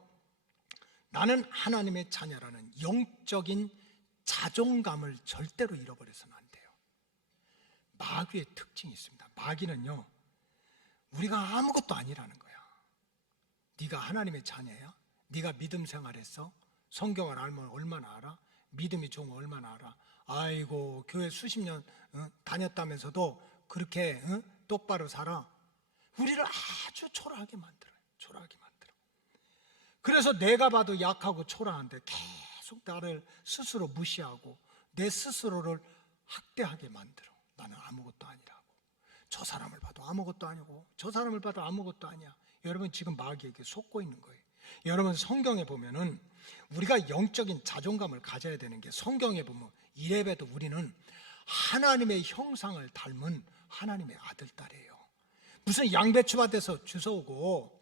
나는 하나님의 자녀라는 영적인 자존감을 절대로 잃어버려서는 안 돼요. 마귀의 특징이 있습니다. 마귀는요, 우리가 아무것도 아니라는 거야. 네가 하나님의 자녀야? 네가 믿음 생활했어? 성경을 알면 얼마나 알아? 믿음이 좋으면 얼마나 알아? 아이고, 교회 수십 년 다녔다면서도 그렇게 똑바로 살아? 우리를 아주 초라하게 만들어요. 초라하게 만들어. 그래서 내가 봐도 약하고 초라한데 계속 나를 스스로 무시하고 내 스스로를 학대하게 만들어. 나는 아무것도 아니라고. 저 사람을 봐도 아무것도 아니고 저 사람을 봐도 아무것도 아니야. 여러분, 지금 마귀에게 속고 있는 거예요. 여러분, 성경에 보면은 우리가 영적인 자존감을 가져야 되는 게, 성경에 보면 이래봬도 우리는 하나님의 형상을 닮은 하나님의 아들, 딸이에요. 무슨 양배추밭에서 주워오고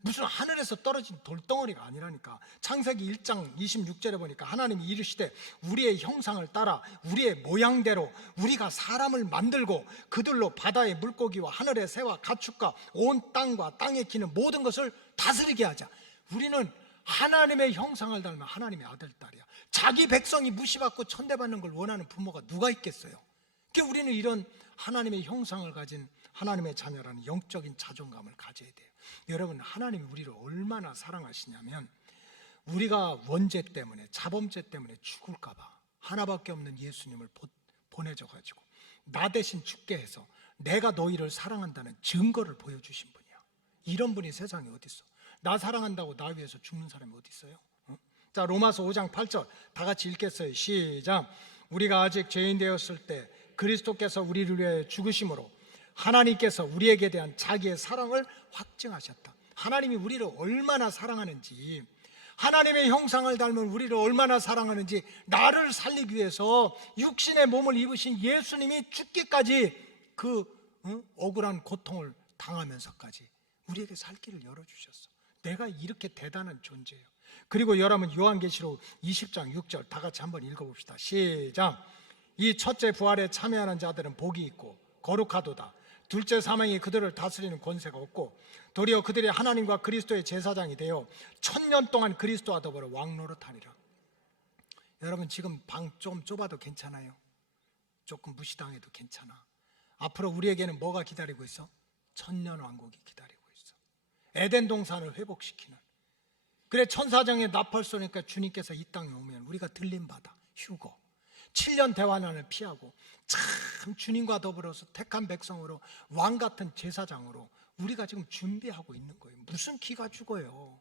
무슨 하늘에서 떨어진 돌덩어리가 아니라니까. 창세기 1장 26절에 보니까 하나님이 이르시되 우리의 형상을 따라 우리의 모양대로 우리가 사람을 만들고 그들로 바다의 물고기와 하늘의 새와 가축과 온 땅과 땅에 기는 모든 것을 다스리게 하자. 우리는 하나님의 형상을 닮은 하나님의 아들, 딸이야. 자기 백성이 무시받고 천대받는 걸 원하는 부모가 누가 있겠어요? 그러니까 우리는 이런 하나님의 형상을 가진 하나님의 자녀라는 영적인 자존감을 가져야 돼요. 여러분, 하나님이 우리를 얼마나 사랑하시냐면 우리가 원죄 때문에, 자범죄 때문에 죽을까 봐 하나밖에 없는 예수님을 보내줘가지고 나 대신 죽게 해서 내가 너희를 사랑한다는 증거를 보여주신 분이야. 이런 분이 세상에 어디 있어? 나 사랑한다고 나 위해서 죽는 사람이 어디 있어요? 자, 로마서 5장 8절 다 같이 읽겠어요. 시작. 우리가 아직 죄인 되었을 때 그리스도께서 우리를 위해 죽으심으로 하나님께서 우리에게 대한 자기의 사랑을 확증하셨다. 하나님이 우리를 얼마나 사랑하는지, 하나님의 형상을 닮은 우리를 얼마나 사랑하는지, 나를 살리기 위해서 육신의 몸을 입으신 예수님이 죽기까지 그 억울한 고통을 당하면서까지 우리에게 살 길을 열어주셨어. 내가 이렇게 대단한 존재예요. 그리고 여러분, 요한계시록 20장 6절 다 같이 한번 읽어봅시다. 시작. 이 첫째 부활에 참여하는 자들은 복이 있고 거룩하도다. 둘째 사망이 그들을 다스리는 권세가 없고 도리어 그들이 하나님과 그리스도의 제사장이 되어 1000년 동안 그리스도와 더불어 왕노릇하리라. 여러분, 지금 방 좀 좁아도 괜찮아요. 조금 무시당해도 괜찮아. 앞으로 우리에게는 뭐가 기다리고 있어? 1000년 왕국이 기다리고 있어. 에덴 동산을 회복시키는. 그래, 천사장의 나팔 소리니까 주님께서 이 땅에 오면 우리가 들림받아 휴거 7년 대환란을 피하고 참 주님과 더불어서 택한 백성으로 왕 같은 제사장으로 우리가 지금 준비하고 있는 거예요. 무슨 기가 죽어요?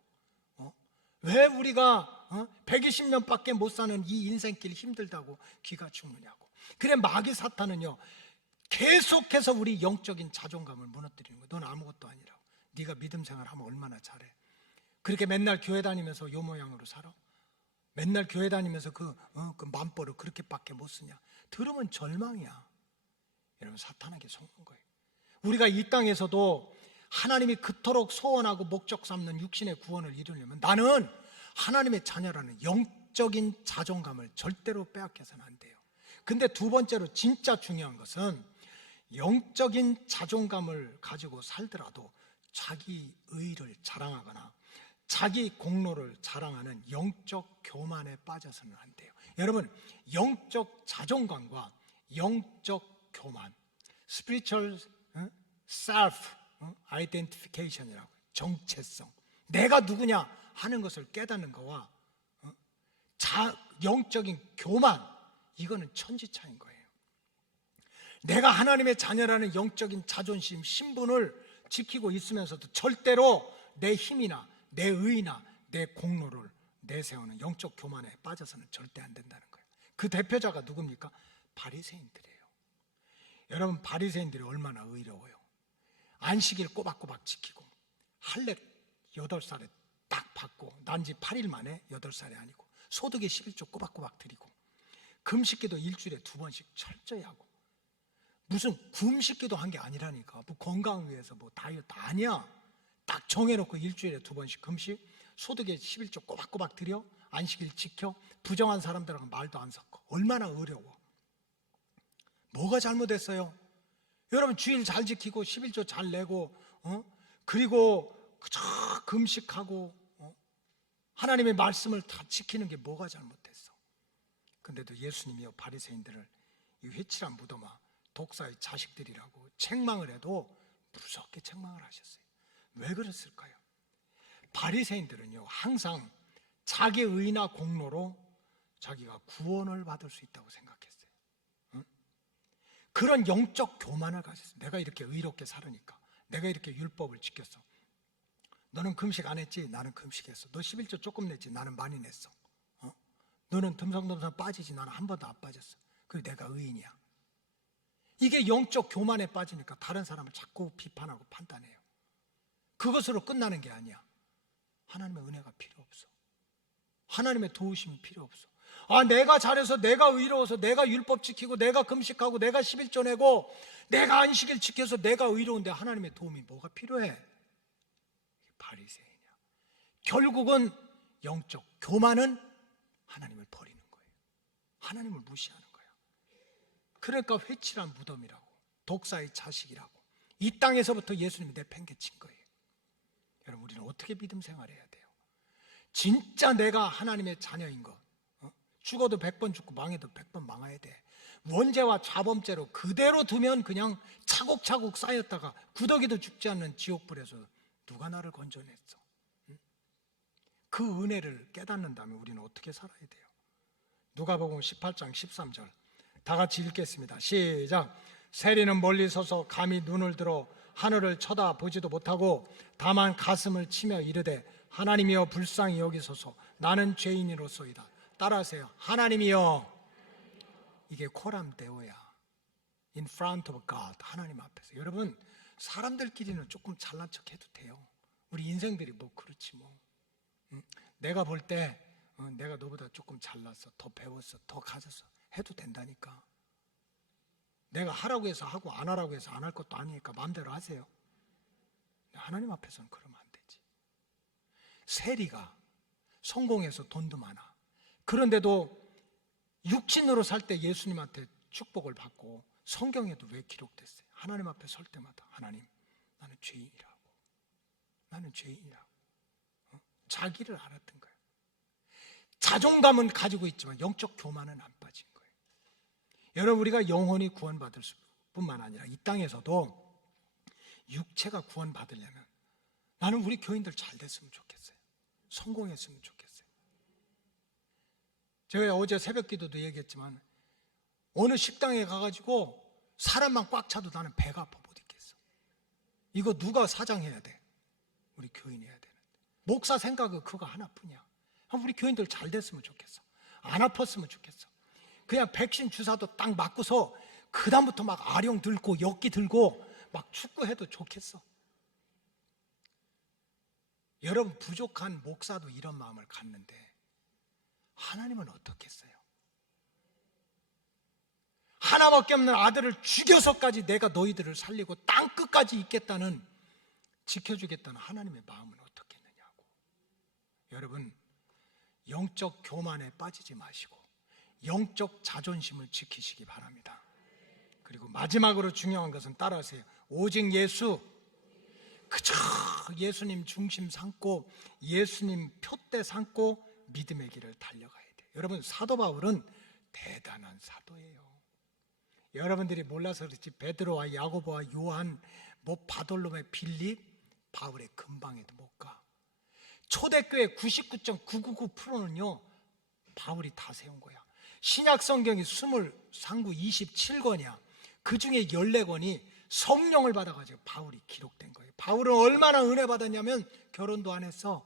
왜 우리가 120년밖에 못 사는 이 인생길 힘들다고 기가 죽느냐고. 그래, 마귀 사탄은요 계속해서 우리 영적인 자존감을 무너뜨리는 거예요. 넌 아무것도 아니라고. 네가 믿음 생활하면 얼마나 잘해. 그렇게 맨날 교회 다니면서 요 모양으로 살아? 맨날 교회 다니면서 그 만보를 그렇게밖에 못 쓰냐? 들으면 절망이야. 여러분, 사탄에게 속는 거예요. 우리가 이 땅에서도 하나님이 그토록 소원하고 목적 삼는 육신의 구원을 이루려면 나는 하나님의 자녀라는 영적인 자존감을 절대로 빼앗겨서는 안 돼요. 근데 두 번째로 진짜 중요한 것은 영적인 자존감을 가지고 살더라도 자기 의의를 자랑하거나 자기 공로를 자랑하는 영적 교만에 빠져서는 안 돼요. 여러분, 영적 자존감과 영적 교만, spiritual self identification이라고, 정체성, 내가 누구냐 하는 것을 깨닫는 거와 영적인 교만, 이거는 천지차이인 거예요. 내가 하나님의 자녀라는 영적인 자존심, 신분을 지키고 있으면서도 절대로 내 힘이나 내 의나 내 공로를 내세우는 영적 교만에 빠져서는 절대 안 된다는 거예요. 그 대표자가 누굽니까? 바리새인들이에요. 여러분, 바리새인들이 얼마나 의로워요. 안식일 꼬박꼬박 지키고 할례 8살에 딱 받고 난지 8일 만에 8살이 아니고 소득의 11조 꼬박꼬박 드리고 금식기도 일주일에 2번씩 철저히 하고, 무슨 굶식기도 한 게 아니라니까. 뭐 건강을 위해서 뭐 다이어트 아니야. 딱 정해놓고 일주일에 2번씩 금식, 소득의 11조 꼬박꼬박 드려, 안식일 지켜, 부정한 사람들하고 말도 안 섞어. 얼마나 어려워. 뭐가 잘못했어요? 여러분, 주일 잘 지키고 11조 잘 내고 그리고 그저 금식하고 하나님의 말씀을 다 지키는 게 뭐가 잘못됐어? 근데도 예수님이요, 바리새인들을 이 회칠한 무덤아, 독사의 자식들이라고 책망을 해도 무섭게 책망을 하셨어요. 왜 그랬을까요? 바리새인들은요, 항상 자기 의나 공로로 자기가 구원을 받을 수 있다고 생각했어요. 그런 영적 교만을 가졌어요. 내가 이렇게 의롭게 살으니까, 내가 이렇게 율법을 지켰어. 너는 금식 안 했지? 나는 금식했어. 너 11조 조금 냈지? 나는 많이 냈어. 너는 듬성듬성 빠지지? 나는 한 번도 안 빠졌어. 그리고 내가 의인이야. 이게 영적 교만에 빠지니까 다른 사람을 자꾸 비판하고 판단해요. 그것으로 끝나는 게 아니야. 하나님의 은혜가 필요 없어. 하나님의 도우심이 필요 없어. 내가 잘해서, 내가 의로워서, 내가 율법 지키고, 내가 금식하고, 내가 11조 내고, 내가 안식일 지켜서 내가 의로운데 하나님의 도움이 뭐가 필요해? 바리새인이야. 결국은 영적 교만은 하나님을 버리는 거예요. 하나님을 무시하는 거예요. 그러니까 회칠한 무덤이라고, 독사의 자식이라고, 이 땅에서부터 예수님이 내팽개친 거예요. 여러분, 우리는 어떻게 믿음 생활해야 돼요? 진짜 내가 하나님의 자녀인 것, 죽어도 100번 죽고 망해도 100번 망해야 돼. 원죄와 자범죄로 그대로 두면 그냥 차곡차곡 쌓였다가 구더기도 죽지 않는 지옥불에서 누가 나를 건져냈어? 그 은혜를 깨닫는다면 우리는 어떻게 살아야 돼요? 누가복음 18장 13절 다 같이 읽겠습니다. 시작. 세리는 멀리 서서 감히 눈을 들어 하늘을 쳐다보지도 못하고 다만 가슴을 치며 이르되 하나님이여 불쌍히 여기소서, 나는 죄인이로소이다. 따라하세요. 하나님이여. 이게 코람 데오야. In front of God. 하나님 앞에서. 여러분, 사람들끼리는 조금 잘난 척 해도 돼요. 우리 인생들이 뭐 그렇지 뭐. 내가 볼 때 내가 너보다 조금 잘났어, 더 배웠어, 더 가졌어 해도 된다니까. 내가 하라고 해서 하고 안 하라고 해서 안 할 것도 아니니까 마음대로 하세요. 하나님 앞에서는 그러면 안 되지. 세리가 성공해서 돈도 많아. 그런데도 육신으로 살 때 예수님한테 축복을 받고 성경에도 왜 기록됐어요? 하나님 앞에 설 때마다 하나님, 나는 죄인이라고. 나는 죄인이라고. 자기를 알았던 거예요. 자존감은 가지고 있지만 영적 교만은 안 빠진 거예요. 여러분, 우리가 영혼이 구원받을 뿐만 아니라 이 땅에서도 육체가 구원받으려면 나는 우리 교인들 잘 됐으면 좋겠어요. 성공했으면 좋겠어요. 제가 어제 새벽 기도도 얘기했지만 어느 식당에 가가지고 사람만 꽉 차도 나는 배가 아파 못 있겠어. 이거 누가 사장해야 돼? 우리 교인이 해야 되는데. 목사 생각은 그거 하나뿐이야. 우리 교인들 잘 됐으면 좋겠어. 안 아팠으면 좋겠어. 그냥 백신 주사도 딱 맞고서 그 다음부터 막 아령 들고 역기 들고 막 축구해도 좋겠어. 여러분, 부족한 목사도 이런 마음을 갖는데 하나님은 어떻겠어요? 하나밖에 없는 아들을 죽여서까지 내가 너희들을 살리고 땅 끝까지 있겠다는, 지켜주겠다는 하나님의 마음은 어떻겠느냐고. 여러분, 영적 교만에 빠지지 마시고 영적 자존심을 지키시기 바랍니다. 그리고 마지막으로 중요한 것은 따라하세요. 오직 예수, 그저 예수님 중심 삼고 예수님 표대 삼고 믿음의 길을 달려가야 돼요. 여러분, 사도 바울은 대단한 사도예요. 여러분들이 몰라서 그렇지 베드로와 야고보와 요한, 바돌로메, 빌립, 바울의 근방에도 못 가. 초대교회 99.999%는요 바울이 다 세운 거야. 신약 성경이 23구 27권이야. 그 중에 14권이 성령을 받아가지고 바울이 기록된 거예요. 바울은 얼마나 은혜 받았냐면 결혼도 안 했어.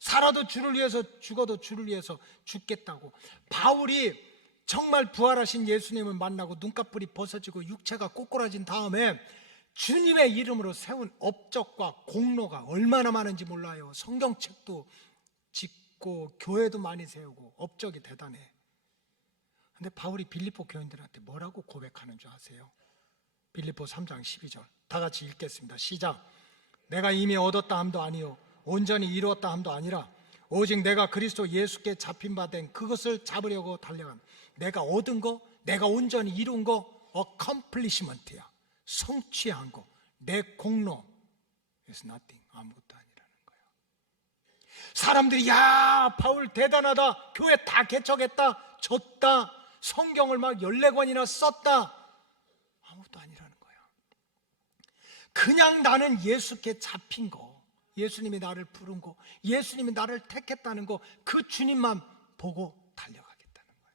살아도 주를 위해서, 죽어도 주를 위해서 죽겠다고. 바울이 정말 부활하신 예수님을 만나고 눈꺼풀이 벗어지고 육체가 꼬꾸라진 다음에 주님의 이름으로 세운 업적과 공로가 얼마나 많은지 몰라요. 성경책도 짓고 교회도 많이 세우고 업적이 대단해. 근데 바울이 빌립보 교인들한테 뭐라고 고백하는 줄 아세요? 빌립보 3장 12절 다 같이 읽겠습니다. 시작. 내가 이미 얻었다 함도 아니요 온전히 이루었다 함도 아니라 오직 내가 그리스도 예수께 잡힌 바 된 그것을 잡으려고 달려간, 내가 얻은 거, 내가 온전히 이룬 거 accomplishment야. 성취한 거, 내 공로 is nothing, 아무것도 아니라는 거야. 사람들이 야 바울 대단하다, 교회 다 개척했다, 졌다, 성경을 막 14권이나 썼다, 아무것도 아니라는 거야. 그냥 나는 예수께 잡힌 거, 예수님이 나를 부른 거, 예수님이 나를 택했다는 거, 그 주님만 보고 달려가겠다는 거야.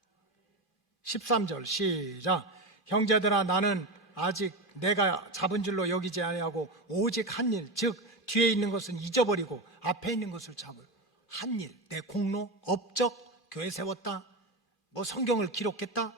13절 시작. 형제들아, 나는 아직 내가 잡은 줄로 여기지 아니하고 오직 한 일, 즉 뒤에 있는 것은 잊어버리고 앞에 있는 것을 잡을 한 일, 내 공로, 업적, 교회 세웠다, 성경을 기록했다,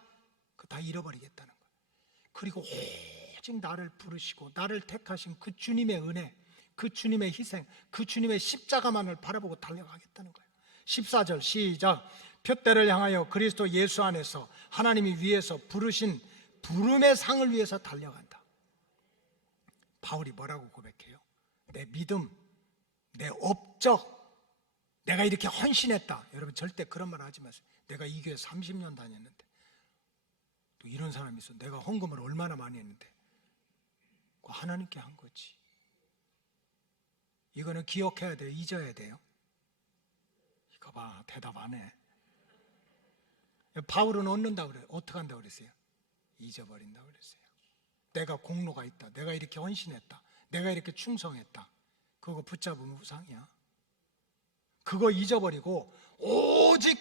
그거 다 잃어버리겠다는 거예요. 그리고 오직 나를 부르시고 나를 택하신 그 주님의 은혜, 그 주님의 희생, 그 주님의 십자가만을 바라보고 달려가겠다는 거예요. 14절 시작. 표대를 향하여 그리스도 예수 안에서 하나님이 위에서 부르신 부름의 상을 위해서 달려간다. 바울이 뭐라고 고백해요? 내 믿음, 내 업적, 내가 이렇게 헌신했다. 여러분 절대 그런 말 하지 마세요. 내가 이 교회 30년 다녔는데, 또 이런 사람이 있어. 내가 헌금을 얼마나 많이 했는데. 그거 하나님께 한 거지. 이거는 기억해야 돼요. 잊어야 돼요. 이거 봐, 대답 안 해. 바울은 얻는다고 그래요. 어떻게 한다고 그랬어요? 잊어버린다고 그랬어요. 내가 공로가 있다, 내가 이렇게 헌신했다, 내가 이렇게 충성했다, 그거 붙잡으면 우상이야. 그거 잊어버리고 오직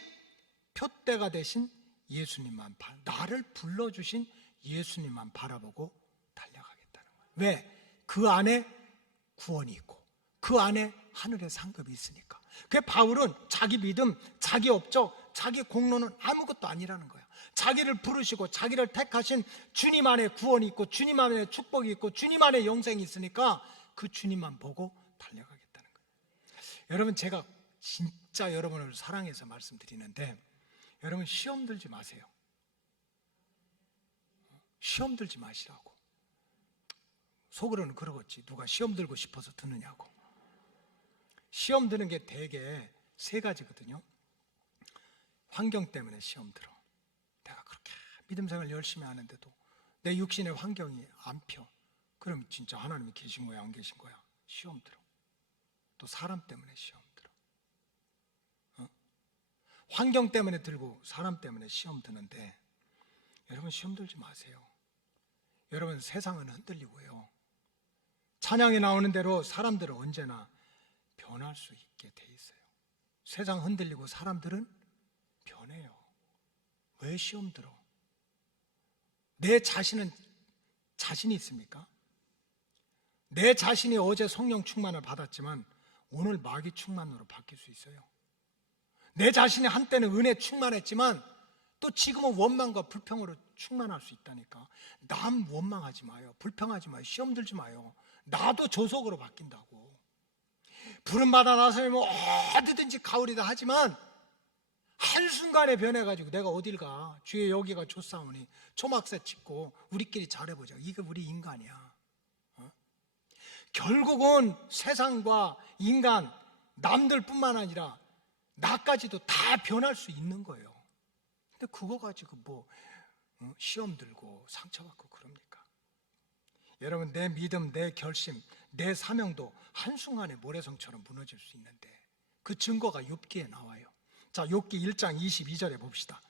표대가 되신 예수님만, 나를 불러주신 예수님만 바라보고 달려가겠다는 거예요. 왜? 그 안에 구원이 있고 그 안에 하늘의 상급이 있으니까. 그 바울은 자기 믿음, 자기 업적, 자기 공로는 아무것도 아니라는 거야. 자기를 부르시고 자기를 택하신 주님 안에 구원이 있고 주님 안에 축복이 있고 주님 안에 영생이 있으니까 그 주님만 보고 달려가겠다는 거예요. 여러분, 제가 진짜 여러분을 사랑해서 말씀드리는데, 여러분 시험 들지 마세요. 시험 들지 마시라고. 속으로는 그러겠지, 누가 시험 들고 싶어서 듣느냐고. 시험 드는 게 대개 세 가지거든요. 환경 때문에 시험 들어. 내가 그렇게 믿음 생활 열심히 하는데도 내 육신의 환경이 안 펴. 그럼 진짜 하나님이 계신 거야, 안 계신 거야? 시험 들어. 또 사람 때문에 시험 들어. 환경 때문에 들고 사람 때문에 시험 드는데, 여러분 시험 들지 마세요. 여러분 세상은 흔들리고요, 찬양이 나오는 대로 사람들은 언제나 변할 수 있게 돼 있어요. 세상 흔들리고 사람들은 변해요. 왜 시험 들어? 내 자신은 자신이 있습니까? 내 자신이 어제 성령 충만을 받았지만 오늘 마귀 충만으로 바뀔 수 있어요. 내 자신이 한때는 은혜 충만했지만 또 지금은 원망과 불평으로 충만할 수 있다니까. 남 원망하지 마요. 불평하지 마요. 시험 들지 마요. 나도 조속으로 바뀐다고. 부름받아 나서면 어디든지 가오리다 하지만 한순간에 변해가지고 내가 어딜 가, 주의 여기가 좋사오니 초막새 찍고 우리끼리 잘해보자. 이게 우리 인간이야. 결국은 세상과 인간, 남들뿐만 아니라 나까지도 다 변할 수 있는 거예요. 근데 그거 가지고 뭐 시험 들고 상처받고 그럽니까? 여러분, 내 믿음, 내 결심, 내 사명도 한순간에 모래성처럼 무너질 수 있는데 그 증거가 욥기에 나와요. 자, 욥기 1장 22절에 봅시다.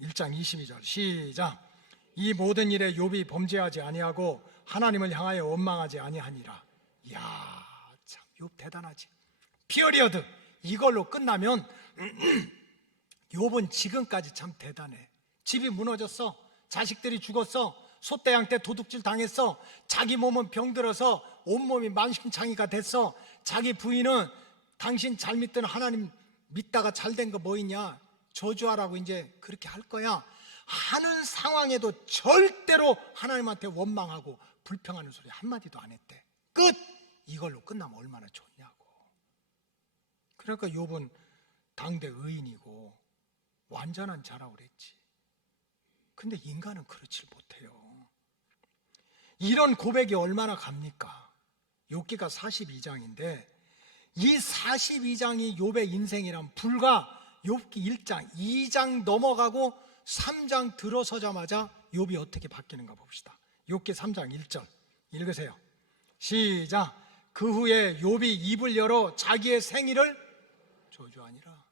1장 22절 시작. 이 모든 일에 욥이 범죄하지 아니하고 하나님을 향하여 원망하지 아니하니라. 이야, 참 욥 대단하지. 피어리어드. 이걸로 끝나면 욥은 지금까지 참 대단해. 집이 무너졌어. 자식들이 죽었어. 소떼양 때 도둑질 당했어. 자기 몸은 병들어서 온몸이 만신창이가 됐어. 자기 부인은 당신 잘 믿던 하나님 믿다가 잘된 거 뭐 있냐, 저주하라고 이제 그렇게 할 거야 하는 상황에도 절대로 하나님한테 원망하고 불평하는 소리 한마디도 안 했대. 끝! 이걸로 끝나면 얼마나 좋냐고. 그러니까 욥은 당대 의인이고 완전한 자라고 그랬지. 근데 인간은 그렇지 못해요. 이런 고백이 얼마나 갑니까? 욥기가 42장인데 이 42장이 욥의 인생이란 불과 욥기 1장, 2장 넘어가고 3장 들어서자마자 욥이 어떻게 바뀌는가 봅시다. 욥기 3장 1절 읽으세요. 시작. 그 후에 욥이 입을 열어 자기의 생일을 저주하니라.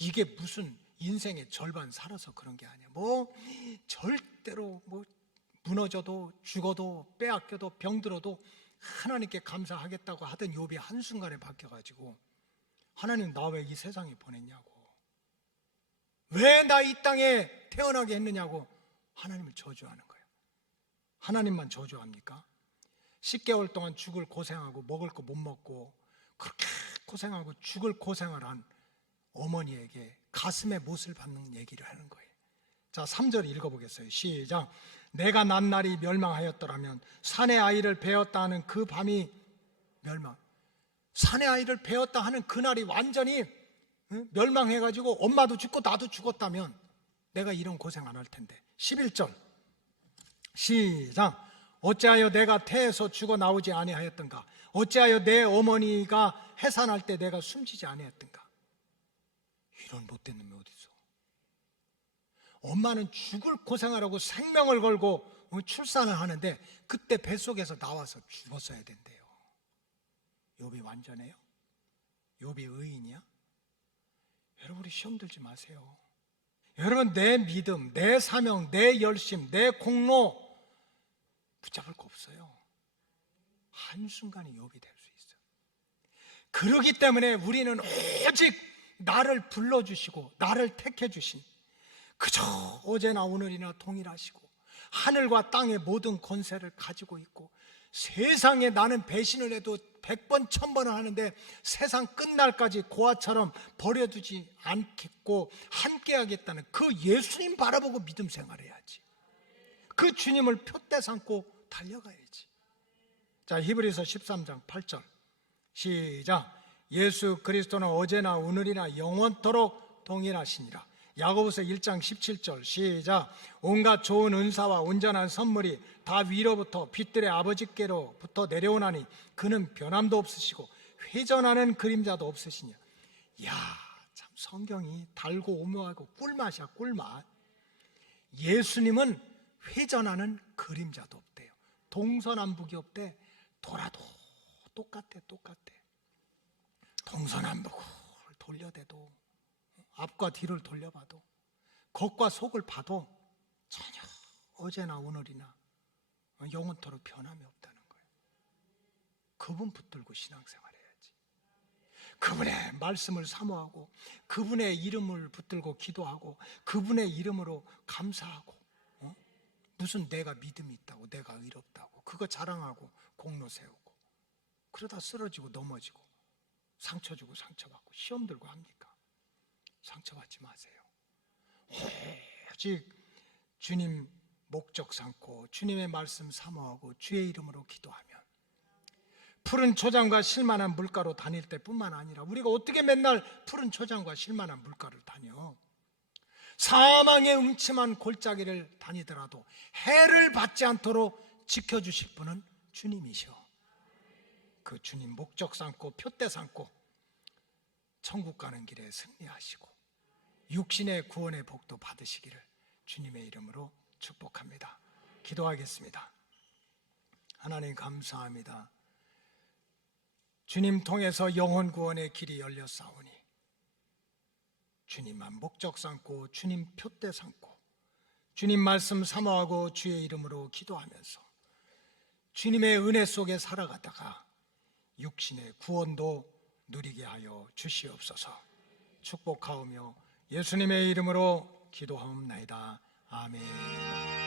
이게 무슨 인생의 절반 살아서 그런 게 아니야. 뭐 절대로 뭐 무너져도 죽어도 빼앗겨도 병들어도 하나님께 감사하겠다고 하던 욥이 한순간에 바뀌어가지고 하나님, 나 왜 이 세상에 보냈냐고, 왜 나 이 땅에 태어나게 했느냐고 하나님을 저주하는 거예요. 하나님만 저주합니까? 10개월 동안 죽을 고생하고 먹을 거 못 먹고 그렇게 고생하고 죽을 고생을 한 어머니에게 가슴에 못을 박는 얘기를 하는 거예요. 자, 3절 읽어보겠어요. 시작. 내가 난 날이 멸망하였더라면 산의 아이를 베었다 하는 그 밤이 멸망. 산의 아이를 베었다 하는 그날이 완전히 멸망해가지고 엄마도 죽고 나도 죽었다면 내가 이런 고생 안 할 텐데. 11절 시작. 어찌하여 내가 태에서 죽어 나오지 아니하였던가? 어찌하여 내 어머니가 해산할 때 내가 숨지지 아니했던가? 이런 못된 놈이 어디 있어? 엄마는 죽을 고생하라고 생명을 걸고 출산을 하는데 그때 뱃속에서 나와서 죽었어야 된대요. 욥이 완전해요? 욥이 의인이야? 여러분, 우리 시험 들지 마세요. 여러분, 내 믿음, 내 사명, 내 열심, 내 공로 붙잡을 거 없어요. 한순간에 욥이 될 수 있어요. 그러기 때문에 우리는 오직 나를 불러주시고 나를 택해주신 그저 어제나 오늘이나 동일하시고 하늘과 땅의 모든 권세를 가지고 있고 세상에 나는 배신을 해도 100번 1000번을 하는데 세상 끝날까지 고아처럼 버려두지 않겠고 함께하겠다는 그 예수님 바라보고 믿음 생활해야지. 그 주님을 표대 삼고 달려가야지. 자, 히브리서 13장 8절 시작. 예수 그리스도는 어제나 오늘이나 영원토록 동일하시니라. 야고보서 1장 17절 시작. 온갖 좋은 은사와 온전한 선물이 다 위로부터 빛들의 아버지께로부터 내려오나니 그는 변함도 없으시고 회전하는 그림자도 없으시냐. 이야, 참 성경이 달고 오묘하고 꿀맛이야. 꿀맛. 예수님은 회전하는 그림자도 없대요. 동서남북이 없대. 돌아도 똑같대. 동서남북을 돌려대도 앞과 뒤를 돌려봐도 겉과 속을 봐도 전혀 어제나 오늘이나 영원토록 변함이 없다는 거예요. 그분 붙들고 신앙생활 해야지. 그분의 말씀을 사모하고 그분의 이름을 붙들고 기도하고 그분의 이름으로 감사하고 무슨 내가 믿음이 있다고 내가 의롭다고 그거 자랑하고 공로 세우고 그러다 쓰러지고 넘어지고 상처 주고 상처받고 시험 들고 합니까? 상처받지 마세요. 오직 주님 목적 삼고 주님의 말씀 사모하고 주의 이름으로 기도하면 푸른 초장과 실만한 물가로 다닐 때뿐만 아니라 우리가 어떻게 맨날 푸른 초장과 실만한 물가를 다녀? 사망의 음침한 골짜기를 다니더라도 해를 받지 않도록 지켜주실 분은 주님이셔. 그 주님 목적 삼고 표대 삼고 천국 가는 길에 승리하시고 육신의 구원의 복도 받으시기를 주님의 이름으로 축복합니다. 기도하겠습니다. 하나님 감사합니다. 주님 통해서 영혼 구원의 길이 열렸사오니 주님만 목적 삼고 주님 표대 삼고 주님 말씀 사모하고 주의 이름으로 기도하면서 주님의 은혜 속에 살아가다가 육신의 구원도 누리게 하여 주시옵소서. 축복하오며 예수님의 이름으로 기도하옵나이다. 아멘.